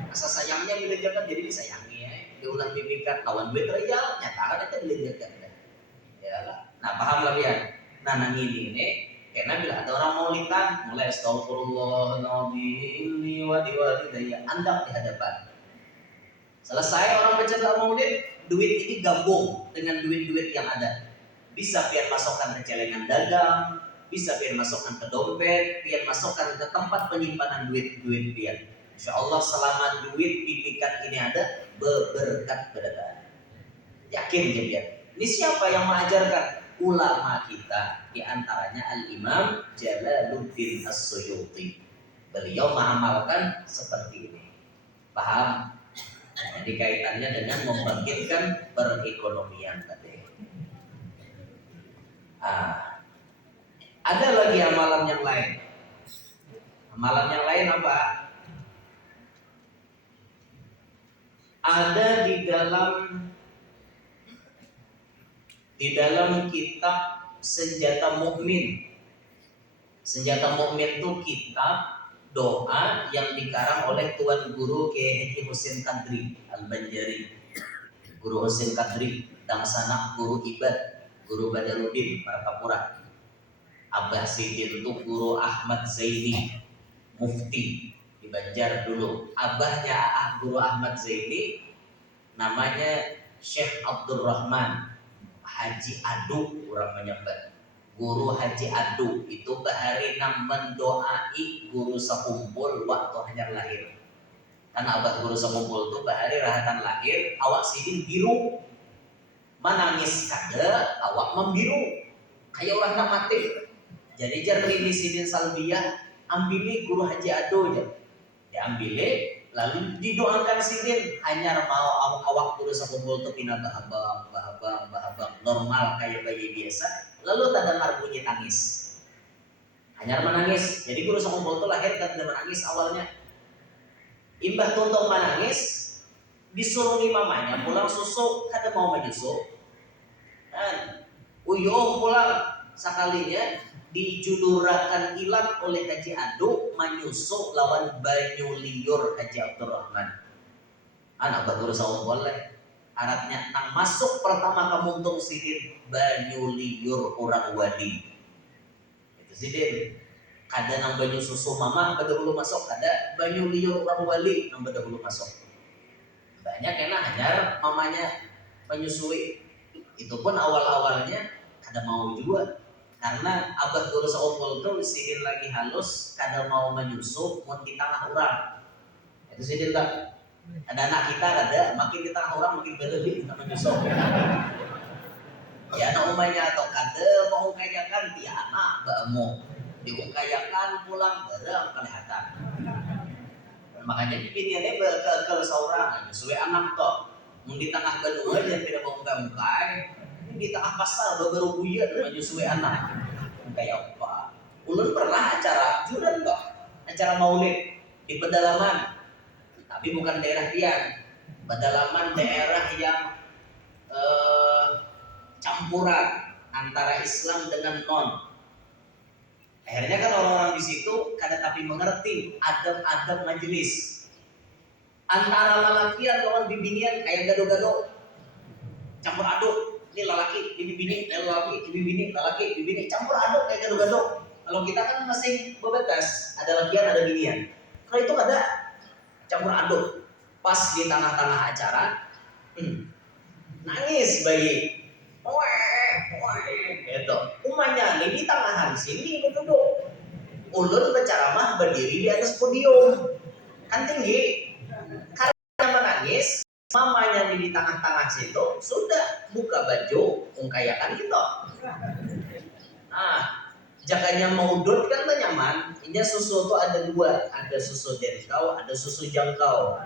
Asa sayangnya belanjakan jadi disayangi ya. diulah pipikan lawan duit real nyata kan itu dilinjatkan ya lah. Nah paham lah ya. Nah nang ini karena bila ada orang maulidan mulai astagfirullahaladzim wa diwalidayya andap di hadapan. Selesai orang baca doa maulid, duit ini gabung dengan duit-duit yang ada. Bisa pian masukkan ke celengan dagang, bisa pian masukkan ke dompet, pian masukkan ke tempat penyimpanan duit-duit pian. Insya Allah selama duit pipikan ini ada, berberkat berdatang. Yakin dia. Ini siapa yang mengajarkan? Ulama kita, di antaranya Al-Imam Jalaluddin As-Suyuti. Beliau mengamalkan seperti ini. Paham? Jadi kaitannya dengan membangkitkan perekonomian tadi. Ada lagi amalan yang lain. Amalan yang lain apa? Ada di dalam kitab Senjata Mukmin. Senjata Mukmin itu kitab doa yang dikarang oleh Tuan Guru Kiai Haji Husin Kadri Al-Banjari. Guru Husin Kadri, Dangsanak Guru Ibad, Guru Badaruddin Martapura. Abah Sidin itu Guru Ahmad Zaini, Mufti di Banjar dulu. Abahnya Guru Ahmad Zaini namanya Syekh Abdurrahman Haji Adu orang menyebut. Guru Haji Adu itu bahari nang mendoai guru sekumpul waktu hanyar lahir. Karena abah guru sekumpul itu bahari rahatan lahir awak sidin biru. Menangis kada awak membiru. Kayak orang nak mati. Jadi jarang ini sidin salbiyah ambili guru Haji Adu aja. Diambili lalu didoakan sidin hanya mau awak guru sekumpul itu pindah bahabang normal kayak bayi biasa. Lalu tak dengar bunyi tangis. Hanya menangis. Jadi guru sekumpul itu lahir tak menangis awalnya. Imbah tuntung menangis, disuruh mamanya pulang susu, kada mau menyusu. Dan uyuh pulang sekalinya dijudurakan ilang oleh Haji Adu menyusu lawan banyu liur Haji Abdurrahman. Anak guru sekumpul lah. Aratnya nang masuk pertama kamu untung sidin banyu liur orang wadi. Itu sidin. Kada nang banyu susu mama pada dulu masuk, kada banyu liur orang wali nang pada dulu masuk. Banyak kena hanyar mamanya menyusui. Itu pun awal-awalnya kada mau juga. Karena abah guru sekumpul itu sidin lagi halus, kada mau menyusu, mau di tengah orang. Itu sidin tak. Ada anak kita ada, makin di tengah orang makin berlebih sama menyusul. Ya anak umumnya atau kada mau kayakan dia anak bamu, diukayakan pulang bareng kelihatan. Makanya pilihannya berkekel seorang, sesuai anak toh. Di tengah kedua dia tidak mau mukai, di tengah pasar baru buya dengan sesuai anak. Kayak apa? Ulun pernah acara juran toh, acara maulid di pedalaman. Tapi bukan daerah Pian, pedalaman daerah yang campuran antara Islam dengan non. Akhirnya kan orang-orang di situ kada tapi mengerti adab-adab majelis. Antara lalakian lawan bibinian kayak gado-gado, campur aduk. Ini lalaki, ini bibini, lalaki, ini bibini, lalaki, bibini, campur aduk kayak gado-gado. Kalau kita kan masih bebekas, ada lakian, ada binian. Kalau itu kada campur aduk. Pas di tengah-tengah acara nangis bayi gitu. Umanya ini di tangahan sini berduduk. Ulun berceramah berdiri di atas podium kan tinggi. Karena menangis mamanya di tengah-tengah situ sudah buka baju ungkayakan gitu. Jakanya maudud kan nyaman. Ini susu itu ada dua, ada susu jangkau, ada susu jangkau.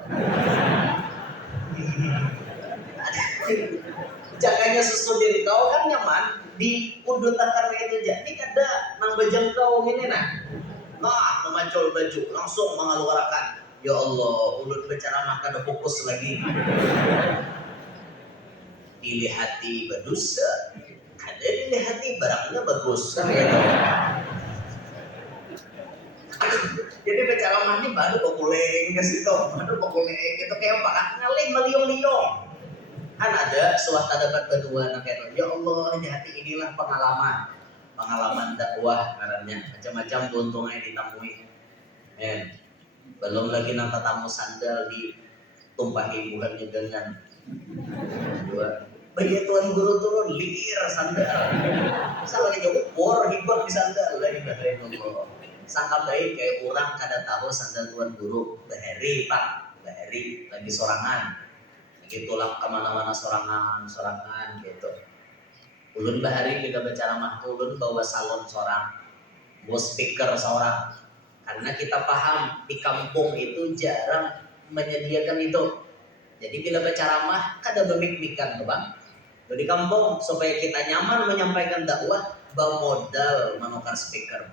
Jakanya susu jangkau kan nyaman, di udutan karena itu jadi kada nang bejangkau ini nah. Memacul baju langsung mengeluarkan. Ya Allah, ulun bicara maka ada fokus lagi. Dilihati berdosa. Ada dilihati barangnya bagus kan ya. Jadi penceramahnya baru populer ke situ, baru populer itu kayak apa? Ngaling meliung-liung. Kan ada suatu dapat berdua nak ya Allah di hati inilah pengalaman dakwah karena macam-macam keuntungan yang ditemui. Belum lagi nanti tamu sandal ditumpahi bukannya dengan dua. Bagi tuan guru turun liir sandal. Salah lagi ukur hibah di sandal lagi dari Allah. Sangka baik kayak orang kada tahu sandal tuan guru bahari pak, bahari lagi sorangan. Gitulah kemana-mana sorangan gitu. Ulun bahari kita bicara mah ulun bawa salon seorang, bawa speaker seorang. Karena kita paham di kampung itu jarang menyediakan itu. Jadi bila bicara mah kada memik-mikan tuh bang. Di kampung supaya kita nyaman menyampaikan dakwah, bawa modal menukar speaker.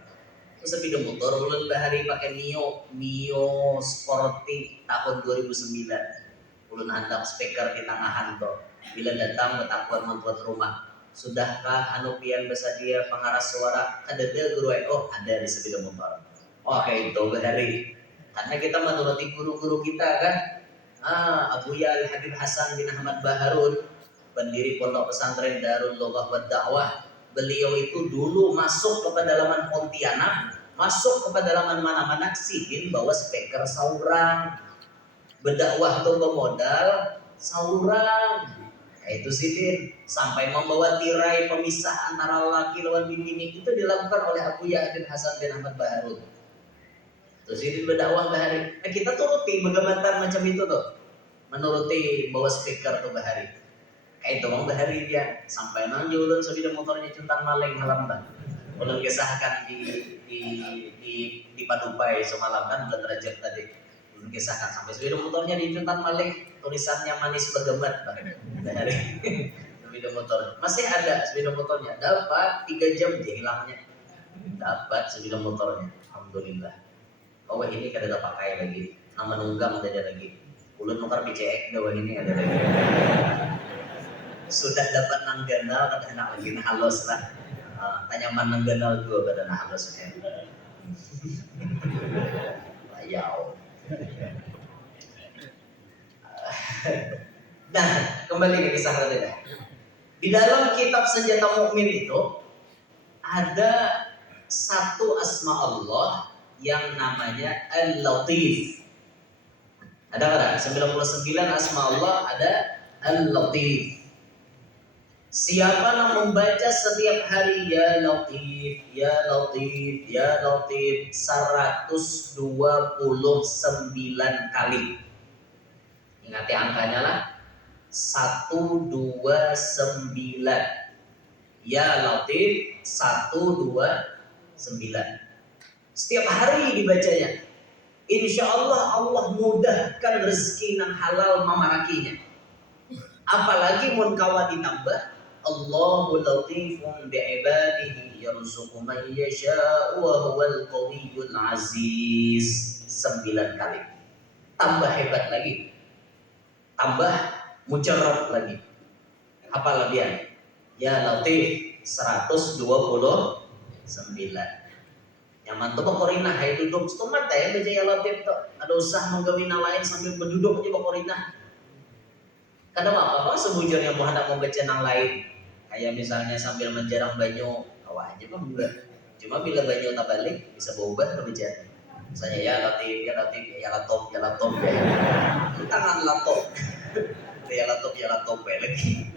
Terus sepeda motor ulun bahari pakai Mio Sporty tahun 2009. Ulun handap speaker di tangahan tuh. Bila datang betakuan mantuat rumah. Sudahkah anu pian bersedia pengaras suara? Kadada guru ada di sepeda motor. Oke itu bahari. Karena kita menuruti guru-guru kita kan. Abuya Al-Habib Hasan bin Ahmad Baharun, pendiri Pondok Pesantren Darul Lughah wa Dakwah. Beliau itu dulu masuk ke pedalaman Pontianak, masuk ke pedalaman mana-mana sidin bawa speaker saurang. Berdakwah tuh bermodal saurang. Itu sidin sampai membawa tirai pemisah antara laki lawan bini itu dilakukan oleh Abuya Habib Hasan bin Ahmad Baharun. Terus ini berdakwah bahari. Kita turuti bagaimana macam itu tuh. Menuruti bawa speaker tuh bahari. Kayak itu bang bahari dia sampai nang ulun sepeda motornya centang maling halambang. Ulun kisahkan di Padupai semalam kan udah derajat tadi. Ulun kisahkan sampai sepeda motornya di centang maling, tulisannya manis bergemat bahari. Sepeda motor masih ada sepeda motornya. Dapat 3 jam dia hilangnya. Dapat sepeda motornya. Alhamdulillah. Oh ini kada ada pakai lagi, nama nunggang ada lagi. Ulun nukar PCX dawan ini ada lagi. Sudah dapat nang ganal kada enak lagi nah halus lah. Tanyaman nang ganal juga kada nah halus ya. Layau. Nah kembali ke kisah tadi dah. Di dalam kitab Senjata Mukmin itu ada satu asma Allah yang namanya Al-Latif. Ada kan? 99 asma Allah ada Al-Latif. Siapa yang membaca setiap hari ya Latif, ya Latif, ya Latif 129 kali. Ingati angkanya lah. 129. Ya Latif 129. Setiap hari dibacanya. Insya Allah Allah mudahkan rezeki yang halal mamarakinya. Apalagi mun kawa ditambah Allahu latifun bi'ibadihi yarzuqu man yasha'u wa huwal qawiyyul aziz 9 kali. Tambah hebat lagi. Tambah mujarrab lagi. Apa lebihan? Ya Latif 129. Nyaman tuh bakorina hai duduk stomat ya baca ya Latif tuh. Ada usah menggawin lain sambil berduduk aja bakorina. Kadang apa sebujurnya mau hendak membaca nang lain. Kayak misalnya sambil menjarang banyu, kawa aja mah enggak. Cuma bila banyu tak balik bisa berubah kebaca. Misalnya ya Latif, ya Latif, ya laptop, ya laptop ya. Tangan laptop. Ya laptop ya lagi.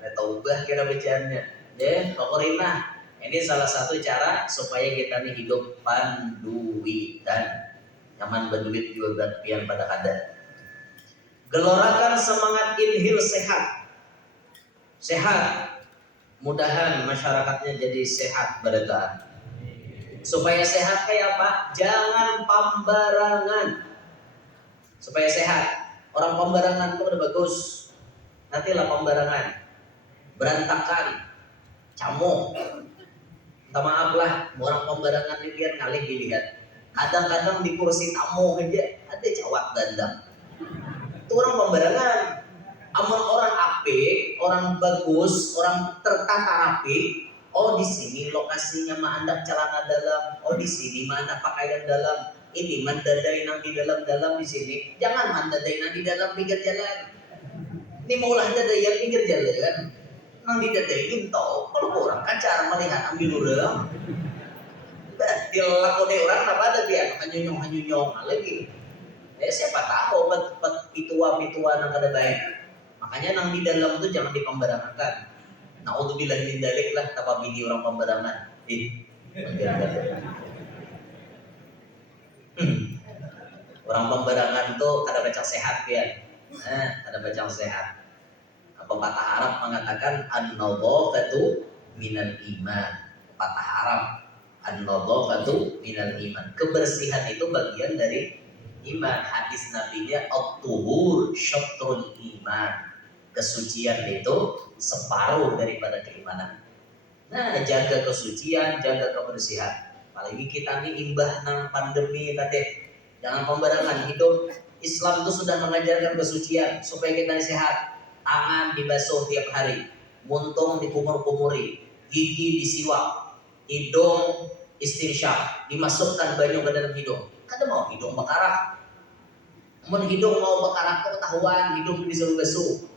Ada taubah kira bacaannya. Ya, bakorina. Ini salah satu cara supaya kita nih hidup panduitan. Nyaman berduit juga pian pada kadar. Gelorakan semangat inhil sehat. Sehat. Mudahan masyarakatnya jadi sehat berdetaan. Supaya sehat kayak apa? Jangan pembarangan. Supaya sehat. Orang pembarangan itu udah bagus. Nantilah pembarangan. Berantakan. Camuk. Minta maaf lah, orang pembarangan ini biar ngalih dilihat. Kadang-kadang di kursi tamu aja ada cawat dandang. Itu orang pembarangan. Amun orang apik, orang bagus, orang tertata rapi. Oh di sini lokasinya mah anda celana dalam. Oh di sini mah anda pakaian dalam. Ini mandadai nang di dalam di sini. Jangan mandadai nang di dalam pinggir jalan. Ini maulah dadayan pinggir jalan. Nang didadayin tau, kalau orang kan cara melihat ambil orang. Dilakoni orang apa ada dia hanyunyong lagi. Siapa tahu pitua-pitua nang kada baik. Makanya nang di dalam itu jangan dipembarangan. Naudzubillah min dzalik lah tapa bini orang pembarangan. Orang pembarangan tuh kada baca sehat ya. Kada baca sehat. Pepatah Arab mengatakan an-nadhafatu minal iman. Pepatah Arab an-nadhafatu minal iman. Kebersihan itu bagian dari iman. Hadis nabinya at-tuhur syatrul iman. Kesucian itu separuh daripada keimanan. Nah, jaga kesucian, jaga kebersihan. Apalagi kita ini imbah nang pandemi tadi. Jangan pembarangan hidup. Islam itu sudah mengajarkan kesucian supaya kita sehat. Tangan dibasuh tiap hari, muntung dikumur-kumuri, gigi disiwak, hidung istinsyaq, dimasukkan banyu ke dalam hidung. Kada mau hidung bakarak. Mun hidung mau bakarak ketahuan, hidung disuruh basuh.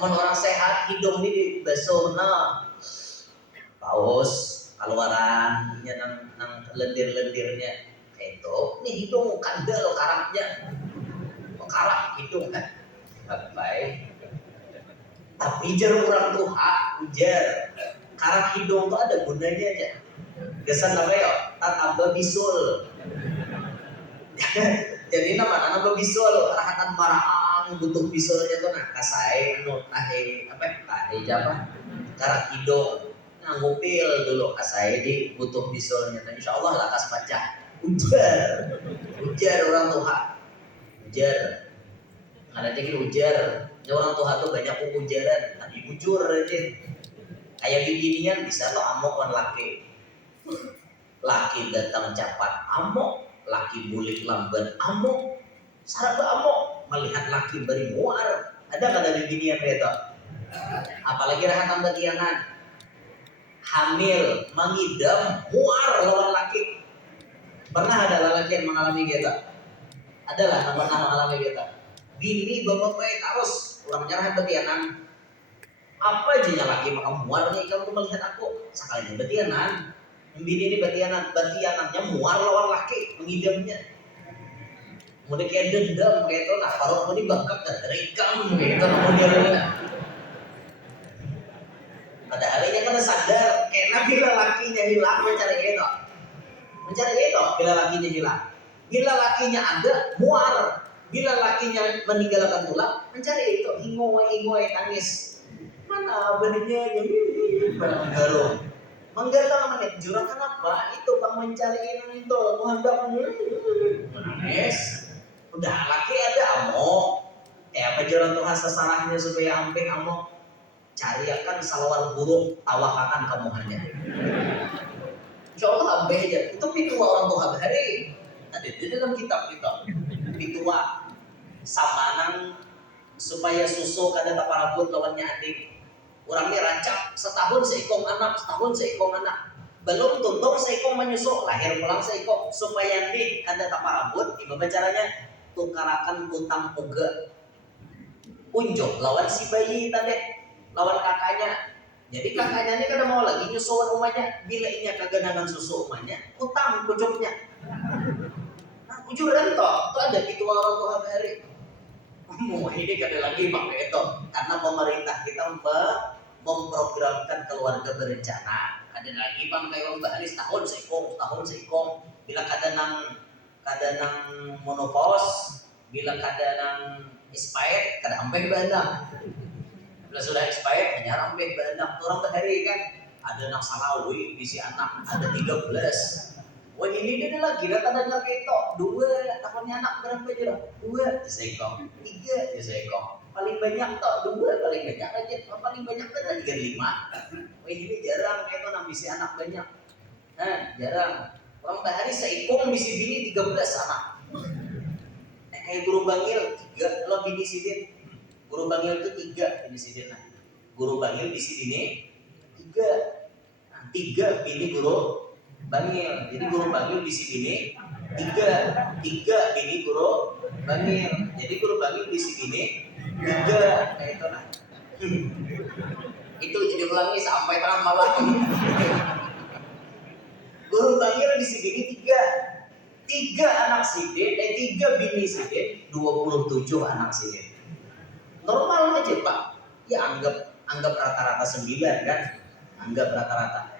Mun orang sehat hidung ini dibasuh. Nah, paus keluarannya nang lendir-lendirnya itu, nih hidung kandel karaknya, bakarak hidung kan. Baik. Tapi jar orang tua ujar karak hidung tuh ada gunanya aja. Kesan apa ya? Tambah bisul. Jadi nama bisul rahatan barang butuh bisulnya tuh nah kasai apa? Karak hidung. Nah ngupil dulu kasai di butuh bisulnya. Nah, insyaallah lakas pecah. Ujar orang tua. Ujar. Ada jadi ujar, orang tua tuh banyak ujaran, tapi bujur aja. Kayak beginian bisa lo amok kan laki. Laki datang cepat amok, laki bulik lamban amok, sarap amok, melihat laki beri muar. Ada kada beginian itu? Apalagi rahatan batiangan. Hamil, mengidam, muar lawan laki. Pernah ada lelaki yang mengalami gitu? Adalah yang pernah mengalami gitu. Bini bapak terus orang nyerah betianan. Apa aja lagi maka muar nih kamu melihat aku sekalinya betianan. Bini ini betianannya muar lawan laki mengidamnya. Kemudian kayak dendam kayak itu nah kalau kemudian bangkak dan rekam kayak itu kemudian. Padahal ini kan sadar karena bila lakinya hilang mencari itu bila lakinya hilang. Bila lakinya ada muar. Bila lakinya meninggalkan tulang, mencari itu ingoy tangis. Mana benihnya yang menggalau menit jurang kenapa? Itu bang mencari itu hendak menangis. Udah laki ada amok. Apa jurang Tuhan sesalahnya supaya hampir amok. Cari akan salawat buruk tawakan kamu hanya. Insyaallah hampir aja. Itu pitua orang Tuhan hari. Ada di dalam kitab kita. Pitua samanang supaya susu kada tak parabut lawannya adik. Orangnya rancak setahun seikong anak. Belum tuntung seikong menyusu, lahir pulang seikong supaya nih kada tak parabut. Gimana caranya? Tukarakan utang uga. Unjuk lawan si bayi tadi, lawan kakaknya. Jadi kakaknya ini kada mau lagi nyusuan umahnya. Bila ini kaganangan susu umahnya, utang pucuknya. Nah, ujuran toh, itu ada gitu orang tua hari. Ini kada lagi pakai itu karena pemerintah kita memprogramkan keluarga berencana. Ada lagi bang kayak orang bahari setahun seikong. Bila kada nang monopause, bila kada nang expired, kada sampai bandang. Bila sudah expired, hanya sampai bandang. Orang bahari kan ada nang salawi di si anak ada 13. Wah ini dia lagi datang kayak itu 2 tahunnya anak berapa aja? 2 seekor, 3 seekor. Paling banyak toh 2 paling banyak aja. Paling banyak kan 5. Wah ini jarang itu nambisi anak banyak. Nah jarang. Orang bahari seekor bisi bini 13 anak. Kayak guru bangil 3 lo bini sidin. Guru bangil itu 3 bini sidin. Guru bangil bisi bini 3. 3 bini guru bangil. Jadi guru bangil bisi bini 3 bini guru bangil. Jadi guru bangil bisi bini Tiga kayak itu nah. Itu jadi ulangi sampai tengah malam. Guru panggil di sini tiga anak sidin, tiga bini sidin, 27 anak sidin. Normal aja Pak. Ya anggap rata-rata 9 kan? Anggap rata-rata.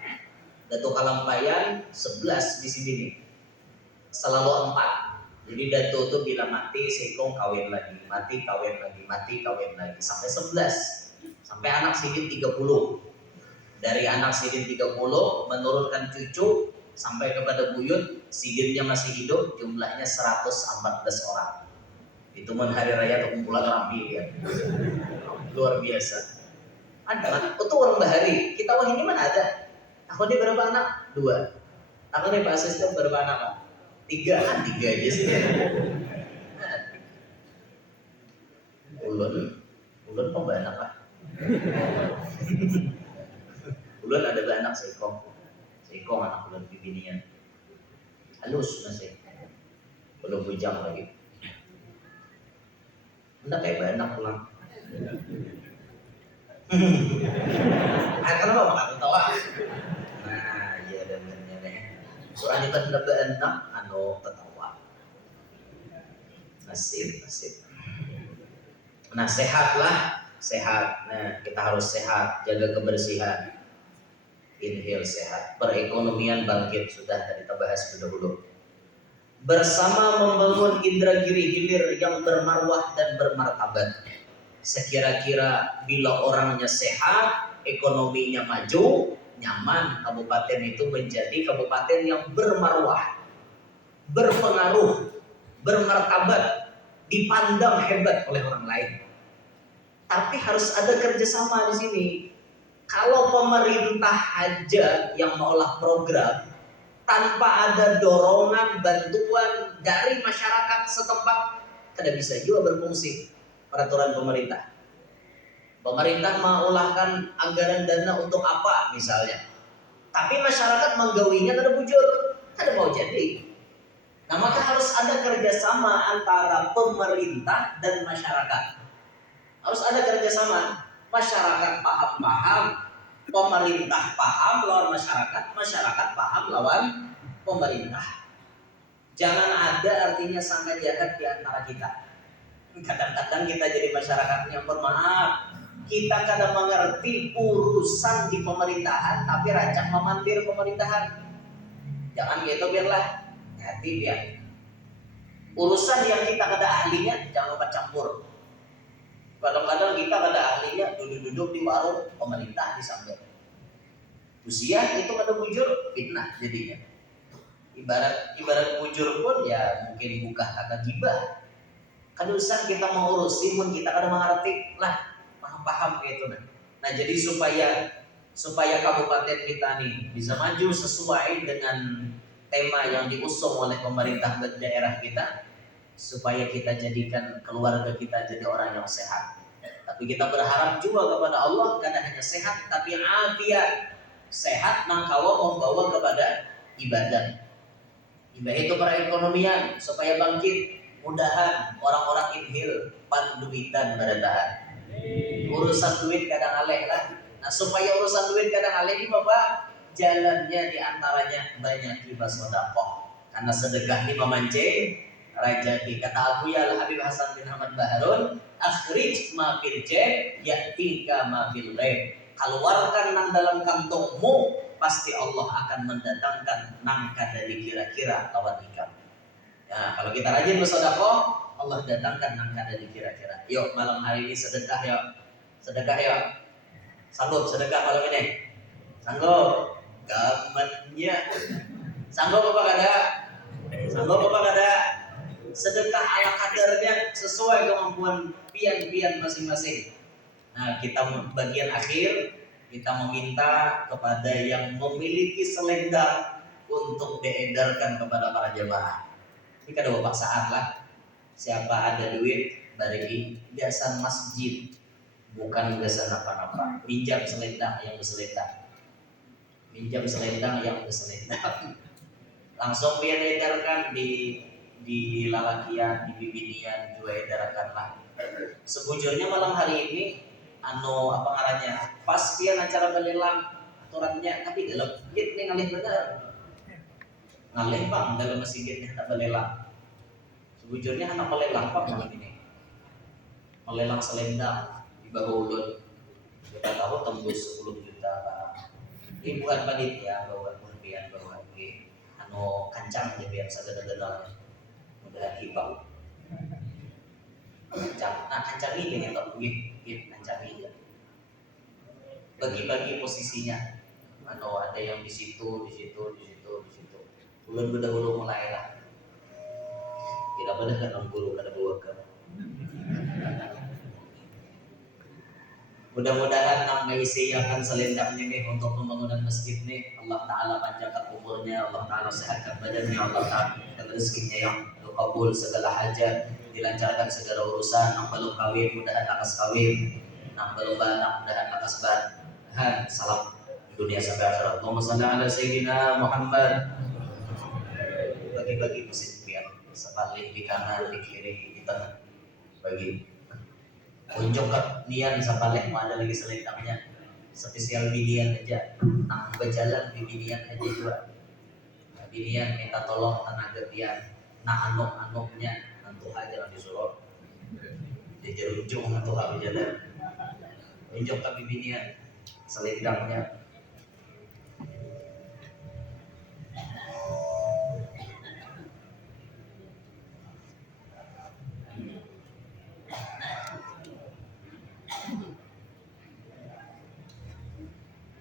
Datuk Kalampayan 11 di sini nih. Selalu 4. Jadi Datuk tuh bila mati, Sekong kawin lagi, mati kawin lagi, mati kawin lagi sampai 11. Sampai anak sidin 30. Dari anak sidin 30 menurunkan cucu sampai kepada buyut, sidinnya masih hidup, jumlahnya 114 orang. Itu hari raya atau kumpulan rapi ya. Luar biasa. Ada kan? Itu orang bahari. Kita wah ini mana ada? Aku ini berapa anak? 2. Aku ini Pak Asisten berapa anak Pak? 3 aja sih. Ulun pembanak Pak. Ulun ada anak Sekong anak ulun bibinian. Halus masih. Belum bujang lagi. Hendak kayak banak pulang. Kenapa makan ketawa? Nah, iya dengannya deh. Soalnya kan hendak berenak, ketawa. Nasib. Nah, sehat. Nah, kita harus sehat, jaga kebersihan. Inhale sehat. Perekonomian bangkit sudah tadi kita bahas dulu. Bersama membangun indera giri hilir yang bermarwah dan bermartabat. Sekira-kira bila orangnya sehat, ekonominya maju, nyaman, kabupaten itu menjadi kabupaten yang bermarwah, berpengaruh, bermartabat, dipandang hebat oleh orang lain. Tapi harus ada kerjasama di sini. Kalau pemerintah aja yang mengolah program tanpa ada dorongan bantuan dari masyarakat setempat, tidak bisa juga berfungsi peraturan pemerintah. Pemerintah mengolahkan anggaran dana untuk apa misalnya, tapi masyarakat menggawinya tidak bujur, tidak mau jadi. Nah maka harus ada kerjasama antara pemerintah dan masyarakat. Harus ada kerjasama. Masyarakat paham, pemerintah paham lawan masyarakat paham lawan pemerintah. Jangan ada artinya sangka jahat di antara kita. Kadang-kadang kita jadi masyarakat yang bermaaf. Kita kadang mengerti urusan di pemerintahan, tapi rancang memandir pemerintahan. Jangan gitu biarlah. Hati biar. Urusan yang kita kada ahlinya jangan lupa campur. Kadang-kadang kita kada ahlinya duduk-duduk di warung pemerintah di samping. Usia itu kada bujur fitnah jadinya. Ibarat bujur pun ya mungkin buka kata gibah. Kada usah kita mengurusi pun kita kada mengerti lah, paham gitu nah. Nah jadi supaya kabupaten kita nih bisa maju sesuai dengan tema yang diusung oleh pemerintah daerah kita, supaya kita jadikan keluarga kita jadi orang yang sehat. Tapi kita berharap juga kepada Allah karena hanya sehat tapi afiat. Sehat nang kawa membawa kepada ibadah. Ibadah itu perekonomian supaya bangkit. Mudahan orang-orang inhil panduitan beradahan. Urusan duit kadang aleh lah. Nah supaya urusan duit kadang aleh ini Bapak, jalannya diantaranya banyak riba sedekah. Karena sedekah ini memancing rajaki. Kata aku ya Habib Hasan bin Ahmad Baharun, akhrij ma fil jeb ya'tika ma fil ghaib. Keluarkan nang dalam kantongmu, pasti Allah akan mendatangkan nangka dari kira-kira kawan ikam. Ya, kalau kita rajin bersedekah, Allah datangkan nangka dari kira-kira. Yuk malam hari ini sedekah yuk. Sanggup sedekah malam ini? Sanggup? Gamannya. Sanggup apa kada? Sedekah ala kadarnya sesuai kemampuan pian-pian masing-masing. Nah, kita bagian akhir kita meminta kepada yang memiliki selendang untuk diedarkan kepada para jemaah. Ini kada bapak saat lah. Siapa ada duit bari biasa masjid, bukan biasa apa-apa. Pinjam selendang yang berselendang. Langsung dia edarkan di lalakian, di bibinian juga edarkanlah. Sebujurnya malam hari ini apa ngarannya pas dia acara balelang aturannya, tapi dalam masjid nih ngalih benar, ngalih bang dalam masjidnya tak balelang. Sebujurnya anak melelang pak malam ini, melelang selendang di bawah ulun. Kita tahu tembus 10 juta pak. Ini bukan panitia bawa kemudian bawa ke kancang aja biar segala-galanya mudah hibau. Kancang ini yang tak kancang ini. Bagi-bagi posisinya. Ada yang di situ. Ulun dahulu mulai lah. Tidak benar kan guru kada bawa ke. Mudah-mudahan nang mengisiakan selendangnya nih untuk pembangunan masjid nih. Allah Ta'ala panjangkan umurnya, Allah Ta'ala sehatkan badannya, Allah Ta'ala rezekinya yang kabul segala hajat, dilancarkan segala urusan. Nang belum kawin mudahan lakas kawin, nang belum anak mudahan lakas bahan. Salam dunia sampai akhirat. Allahumma shalli ala sayyidina Muhammad. Bagi-bagi masjid biar sebalik di kanan, di kiri, di tengah. Bagi unjuk ke nian sapalek mau ada lagi selendangnya spesial binian aja, nang berjalan di binian aja juga. Binian minta tolong tenaga dia, nah anoknya nanti aja di Solo dia jerujung nanti habis jalan unjuk ke binian selendangnya.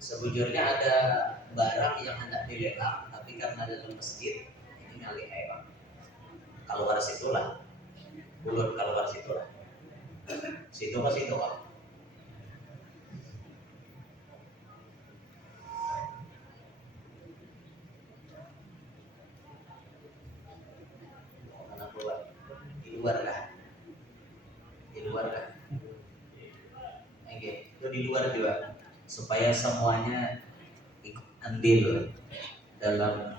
Sebujurnya ada barang yang hendak dilelang, tapi karena dalam masjid ini ngalih bang. Kalau harus itulah, ulun kalau harus itulah, situ pas itu bang. Mana keluar? Di luar kah? Di luar kah? Oke, itu di luar juga. Supaya semuanya ikut andil dalam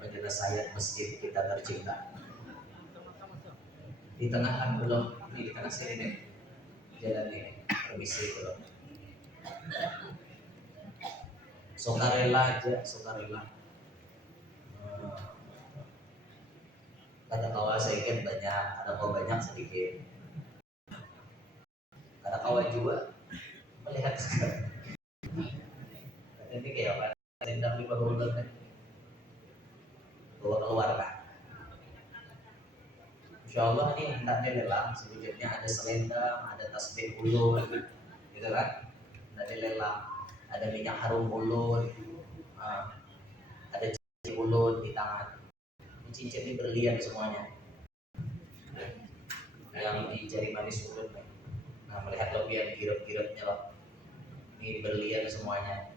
penyelesaian masjid kita tercinta. Di tengah kan belum, ini di tengah sini nih jalan ini permisi belum. Sukarela aja, sukarela. Kata kawan saya kan banyak, ada kau banyak sedikit. Kata kawan juga melihat ini kayak apa? Tendang di bawah ulun kan, bawa keluar kan. Insya Allah ini hendaknya lelang. Sebujurnya ada selendang, ada tasbih ulun, gitu kan? Hendak dilelang. Ada minyak harum ulun, ada cincin ulun di tangan. Cincin ini berlian semuanya. Yang di jari manis ulun. Nah, melihat lebihan kirap-kirapnya loh. Ini berlian semuanya.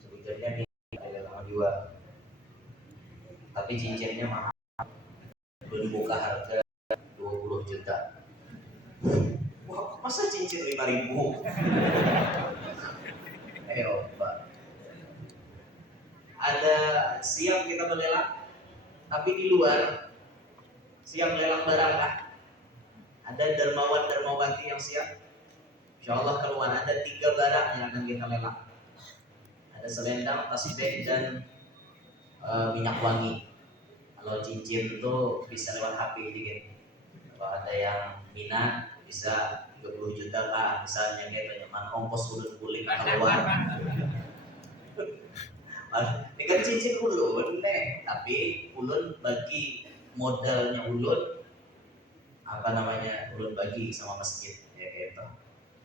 Sebujurnya ini ada lelang juga. Tapi cincinnya mahal. Belum buka harga 20 juta. Wah, masa cincin 5.000? Ayo, Pak. Ada siap kita melelang, tapi di luar siap melelang barang lah. Ada dermawan-dermawati yang siap. Insya Allah keluar ada 3 barang yang akan kita lelang. Ada selendang, tasbih, dan minyak wangi. Kalau cincin itu bisa lewat HP dikit. Kalau ada yang minat bisa 30 juta lah, misalnya gitu, nyaman ongkos ulun kulit keluar. Ini kan cincin ulun nih, tapi ulun bagi modalnya ulun ulun bagi sama masjid ya gitu.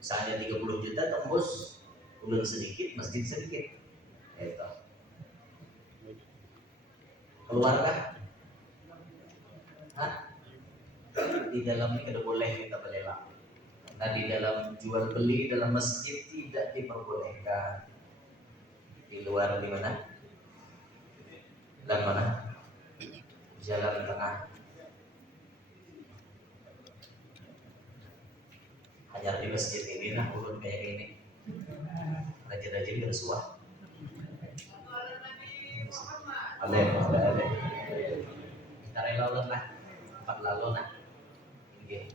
Misalnya 30 juta tembus ulun sedikit, masjid sedikit. Gitu. Keluarkah? Di dalam ini tidak boleh kita belelang. Karena di dalam jual beli dalam masjid tidak diperbolehkan. Di luar di mana? Dan mana? Jalan tengah. Hanya di masjid ini nah ulun kayak gini. Rajin-rajin bersuah. Amin. Kita rela ulun lah. Empat lalu nah. Okay.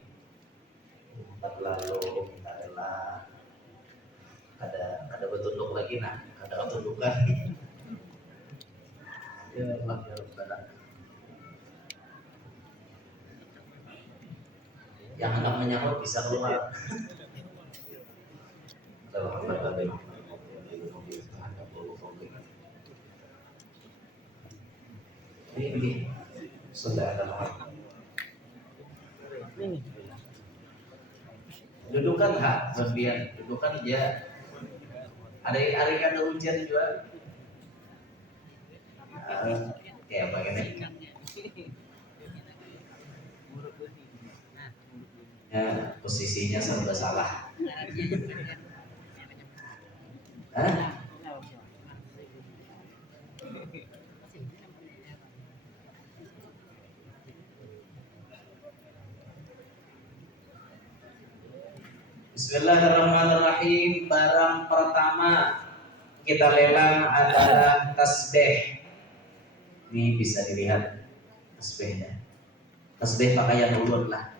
lalu minta rela ada bertunduk lagi nah ada tundukan ya Allah ya Rabbana yang hendak menyahut bisa keluar ini sudah ada dudukan hak bagian dudukan aja ada kata hujan juga kayak apa ini ya posisinya serba salah Hah? Bismillahirrahmanirrahim. Barang pertama kita lelang adalah tasbih. Ini bisa dilihat tasbihnya. Tasbih pakaian ulun lah,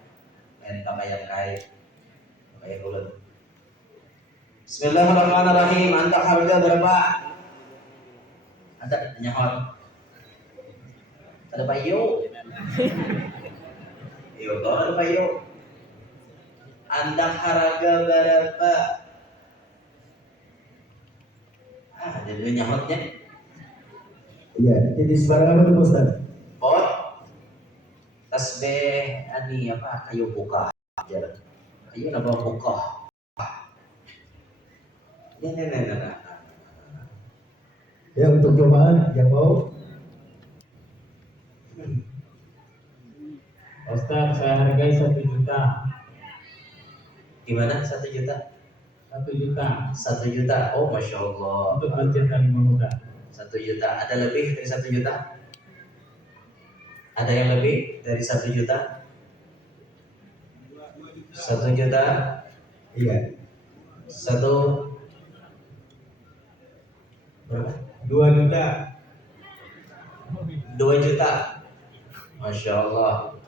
lain pakaian kain, pakaian ulun. Bismillahirrahmanirrahim. Anda harga berapa? Ada nyahot. Ada payo. Yo, kalau ada payo. Anda harga berapa? Jadi nyahotnya. Iya, jadi sebarang apa tuh Ustaz? Pot tasbih ani apa kayu buka aja. Kayu apa buka? Nah. Ya, untuk cobaan yang mau. Ustaz, saya hargai 1 juta. Gimana 1 juta? 1 juta 1 juta. Oh, masya Allah. untuk masjid kami muda. 1 juta. Ada lebih dari 1 juta? Ada yang lebih dari 1 juta? 1 juta? Iya. 1 berapa? 2 juta. 2 juta. Masya Allah.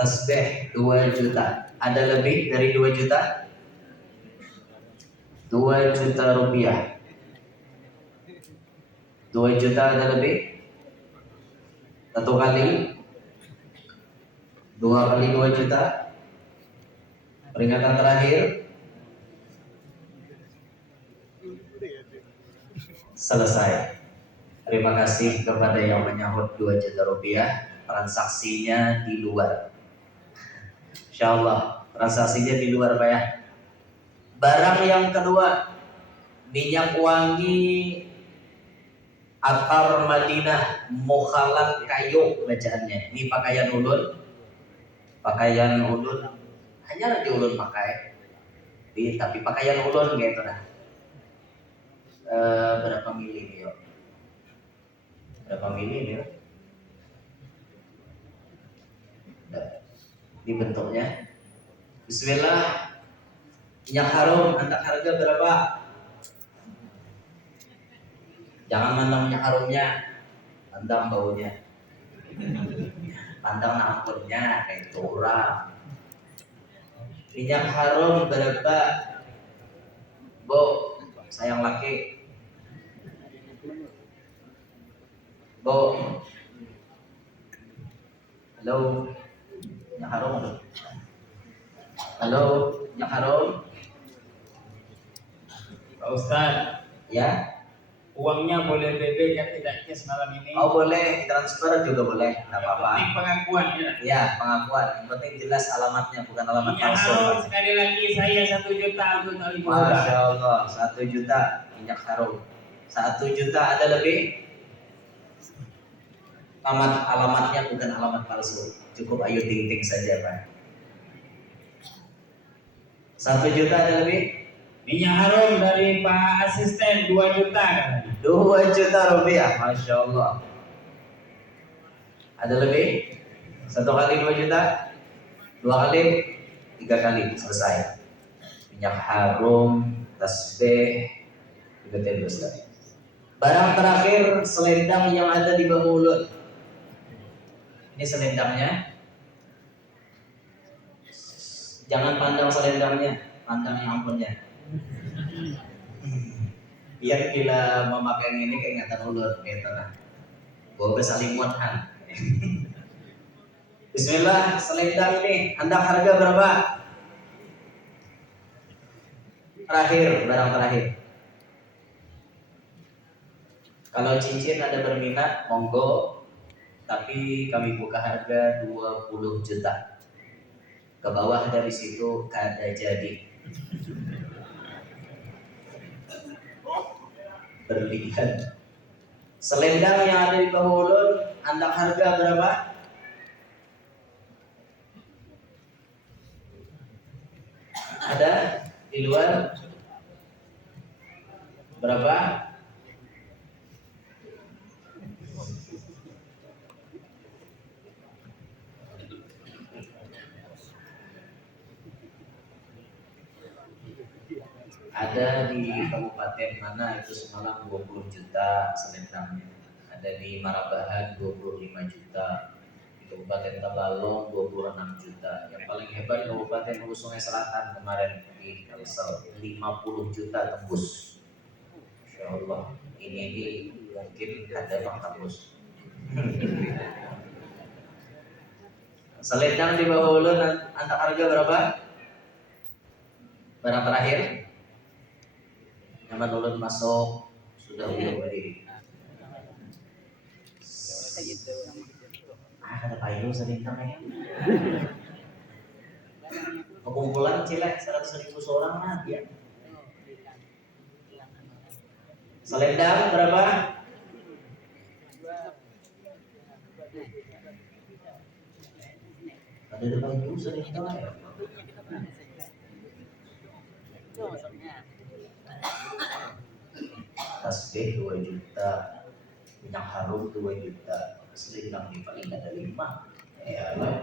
Tasbih 2 juta. Ada lebih dari 2 juta? 2 juta rupiah. 2 juta ada lebih? 1 kali? 2 kali 2 juta? Peringatan terakhir? Selesai. Terima kasih kepada yang menyahut 2 juta rupiah. Transaksinya di luar. Insyaallah transaksinya di luar Pak ya. Barang yang kedua, minyak wangi Atar Madinah Mukhalat kayu bacaannya. Ini pakaian ulun. Pakaian ulun hanya di ulun pakai. Tapi pakaian ulun gitu dah. Berapa mili nih yuk? Berapa mili nih yuk? Ini bentuknya. Bismillah. Minyak harum, Anda harga berapa? Jangan mandang minyak harumnya, pandang baunya. Pandang nampurnya kayak curang. Minyak harum berapa? Bu, sayang laki. Bu. Halo. Minyak harum halo. Halo, minyak harum. Pak Ustaz, Ya. uangnya boleh BB kan tidak cash malam ini? Oh boleh, transfer juga boleh, nggak apa-apa. Penting pengakuan ya. Ya, pengakuan. Yang penting jelas alamatnya, bukan alamat Minyak palsu. harum sekali lagi saya 1 juta untuk kali muda. Masya Allah, 1 juta minyak harum. 1 juta ada lebih? Alamatnya bukan alamat palsu. Cukup ayu ting ting saja Pak. 1 juta ada lebih? Minyak harum dari Pak Asisten 2 juta. 2 juta rupiah, Masya Allah. Ada lebih? 1 kali 2 juta? 2 kali? 3 kali, selesai. Minyak harum, tasbih, ikutin Ustaz. Barang terakhir, selendang yang ada di bahu ulun. Ini selendangnya. Jangan pandang selendangnya, pandang yang ampunnya. Biar bila memakai yang ini kayak ingatan ulur, gitu nah. Gue saling muatkan. Bismillah, selendang ini, Anda harga berapa? Terakhir, barang terakhir. Kalau cincin ada berminat, monggo. Tapi kami buka harga 20 juta. Ke bawah dari situ kada jadi. Berlebihan. Selendang yang ada di bawah ulun, Anda harga berapa? Ada di luar berapa? Ada di kabupaten mana itu semalam 20 juta selendangnya. Ada di Marabahan 25 juta. Di Kabupaten Tabalong 26 juta. Yang paling hebat Kabupaten Hulu Sungai Selatan kemarin di Kalsel 50 juta tembus. Insya Allah ini mungkin ada Bang tembus. Selendang di bawah ulun antar harga berapa? Barang terakhir nyaman ulun masuk sudah belum berdiri. Ada payung selendangnya. Pengumpulan cilek 100.000 seorang mah ya. Selendang berapa? Ada payung selendang ya. Tasbih 2 juta, minyak harum 2 juta, selendang di paling ada 5. Ya lah.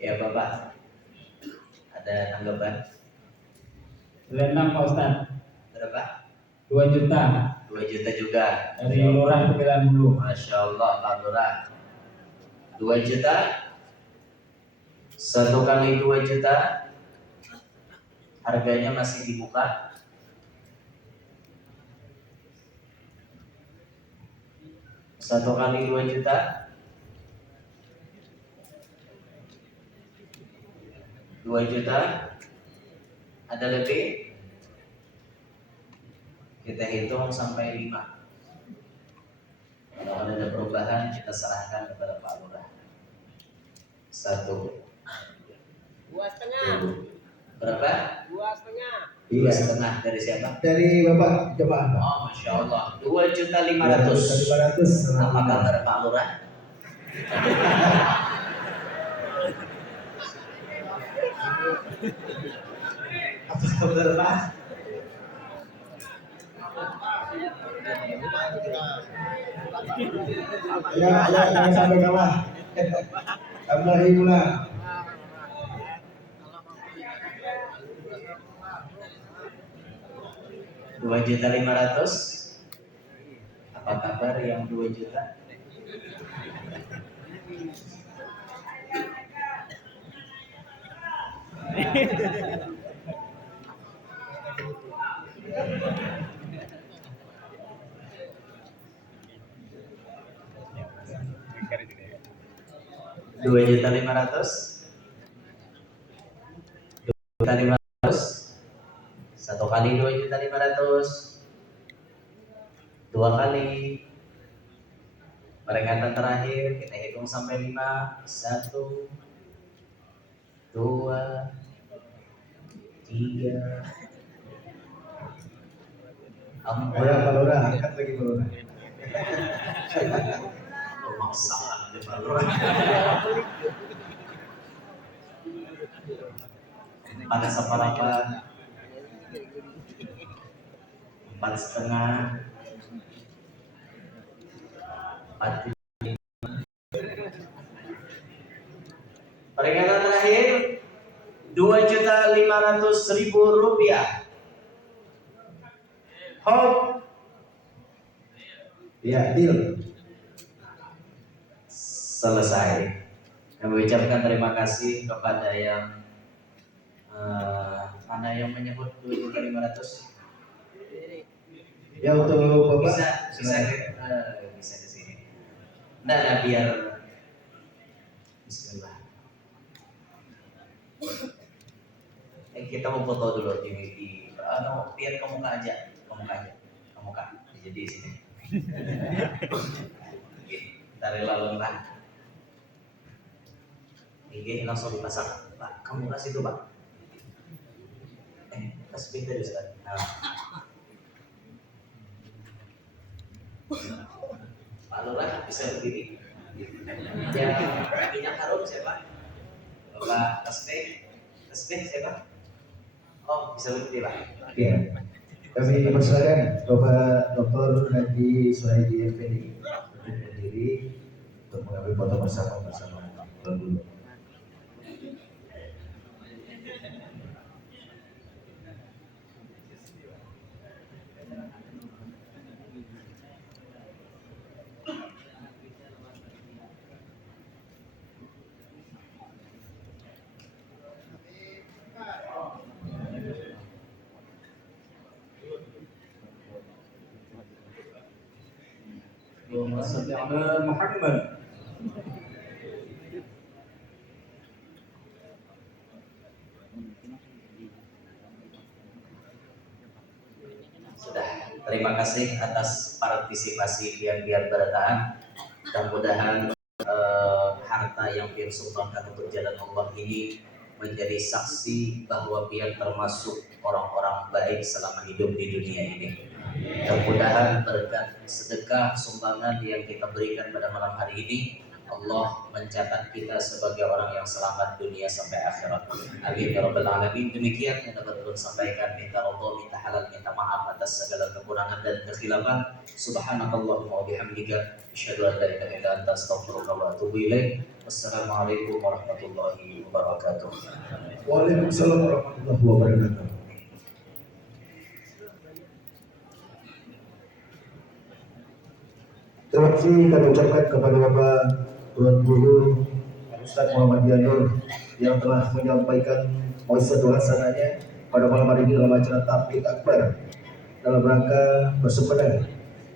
Ya Bapak, ada tanggapan? Selendang Pak Ustaz. Berapa? 2 juta. 2 juta juga. Dari Lurah Pemilihan Hulu. Masya Allah, Pak Lurah. 2 juta. 1 kali 2 juta. Harganya masih dibuka. Satu kali 2 juta. 2 juta. Ada lebih? Kita hitung sampai 5. Kalau ada perubahan kita serahkan kepada Pak Lurah. 1. 2,5. Berapa? 2,5. 2,5 dari siapa? Dari Bapak jemaah. Oh, Masya Allah. 2.500.000. 500. Apa kabar Pak Lurah? Apa kabar Pak? Ya, jangan sampai kalah. Tambahin pula. 2.500.000. Apa kabar yang 2 juta? Dua juta 500. 2.500. 1 kali 2.500.000. 2 kali. Peringatan terakhir kita hitung sampai 5. 1, 2, 3, 4. Ayo Pak Lurah, angkat lagi Pak Lurah. Pemaksaan di Pak Lurah. 4 seperempat. 4,5. 4. Peringatan terakhir 2.500.000 rupiah. Hop. Ya, deal. selesai. Kami ucapkan terima kasih kepada yang mana yang menyebut 2.500. Ya untuk Bapak Bisa ke sini. Nah, biar Bismillah. Kita mau foto dulu di biar ke muka aja, ke muka. Jadi di sini. Dari lalu Pak. Ini langsung dipasang. Pak, kamu kasih itu Pak. Kasih dari Ustaz. Pak Lurah bisa berdiri. Yang minyak harum siapa? Bapak Tasbih siapa? Oh, bisa berdiri Pak. ya, kami persilakan Bapak Dr. Haji Suhaidi Effendi untuk berdiri untuk mengambil foto bersama dulu. Allahumma shalli ala Muhammad. Sudah, terima kasih atas partisipasi yang biar bertahan. Mudah-mudahan harta yang biar sumbangkan untuk jalan Allah ini menjadi saksi bahwa biar termasuk orang-orang baik selama hidup di dunia ini. Mudah-mudahan berkat sedekah sumbangan yang kita berikan pada malam hari ini, Allah mencatat kita sebagai orang yang selamat dunia sampai akhirat. Amin ya rabbal alamin. Demikian yang dapat Tuhan sampaikan. Minta Allah, minta halal, minta maaf atas segala kekurangan dan kekhilafan. Subhanakallahumma wa bihamdika asyhadu an la ilaha illa anta astaghfiruka wa atubu ilaik. Wassalamualaikum warahmatullahi wabarakatuh. Waalaikumsalam warahmatullahi wabarakatuh. Terima kasih kami ucapkan kepada Bapak Tuan Guru Ustaz Muhammad Yanur yang telah menyampaikan mau'izatul hasanahnya pada malam hari ini dalam acara Tabligh Akbar dalam rangka bersempena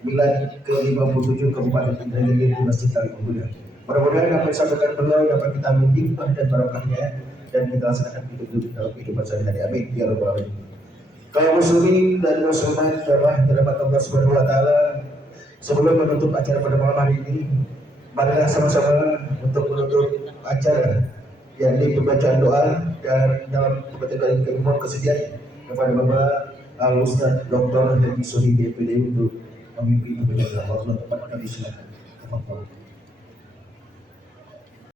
milad ke-57 Kabupaten Indragiri di Masjid Al-Mughni. Mudah-mudahan apa yang disampaikan beliau dapat kita ambil hikmah dan barokahnya dan kita laksanakan hidup dalam kehidupan sehari-hari. Amin ya rabbal alamin. Kaum muslimin dan muslimat jamaah dirahmati Allah Subhanahu wa taala, sebelum menutup acara pada malam hari ini, marilah sama-sama untuk menutup acara yakni pembacaan doa dan dalam pembacaan doa ini kami mohon kesediaan kepada Bapak Al-Ustaz Dr. Haji Suhaidi Effendi untuk memimpin pembacaan doa. Allah tempat kami silakan.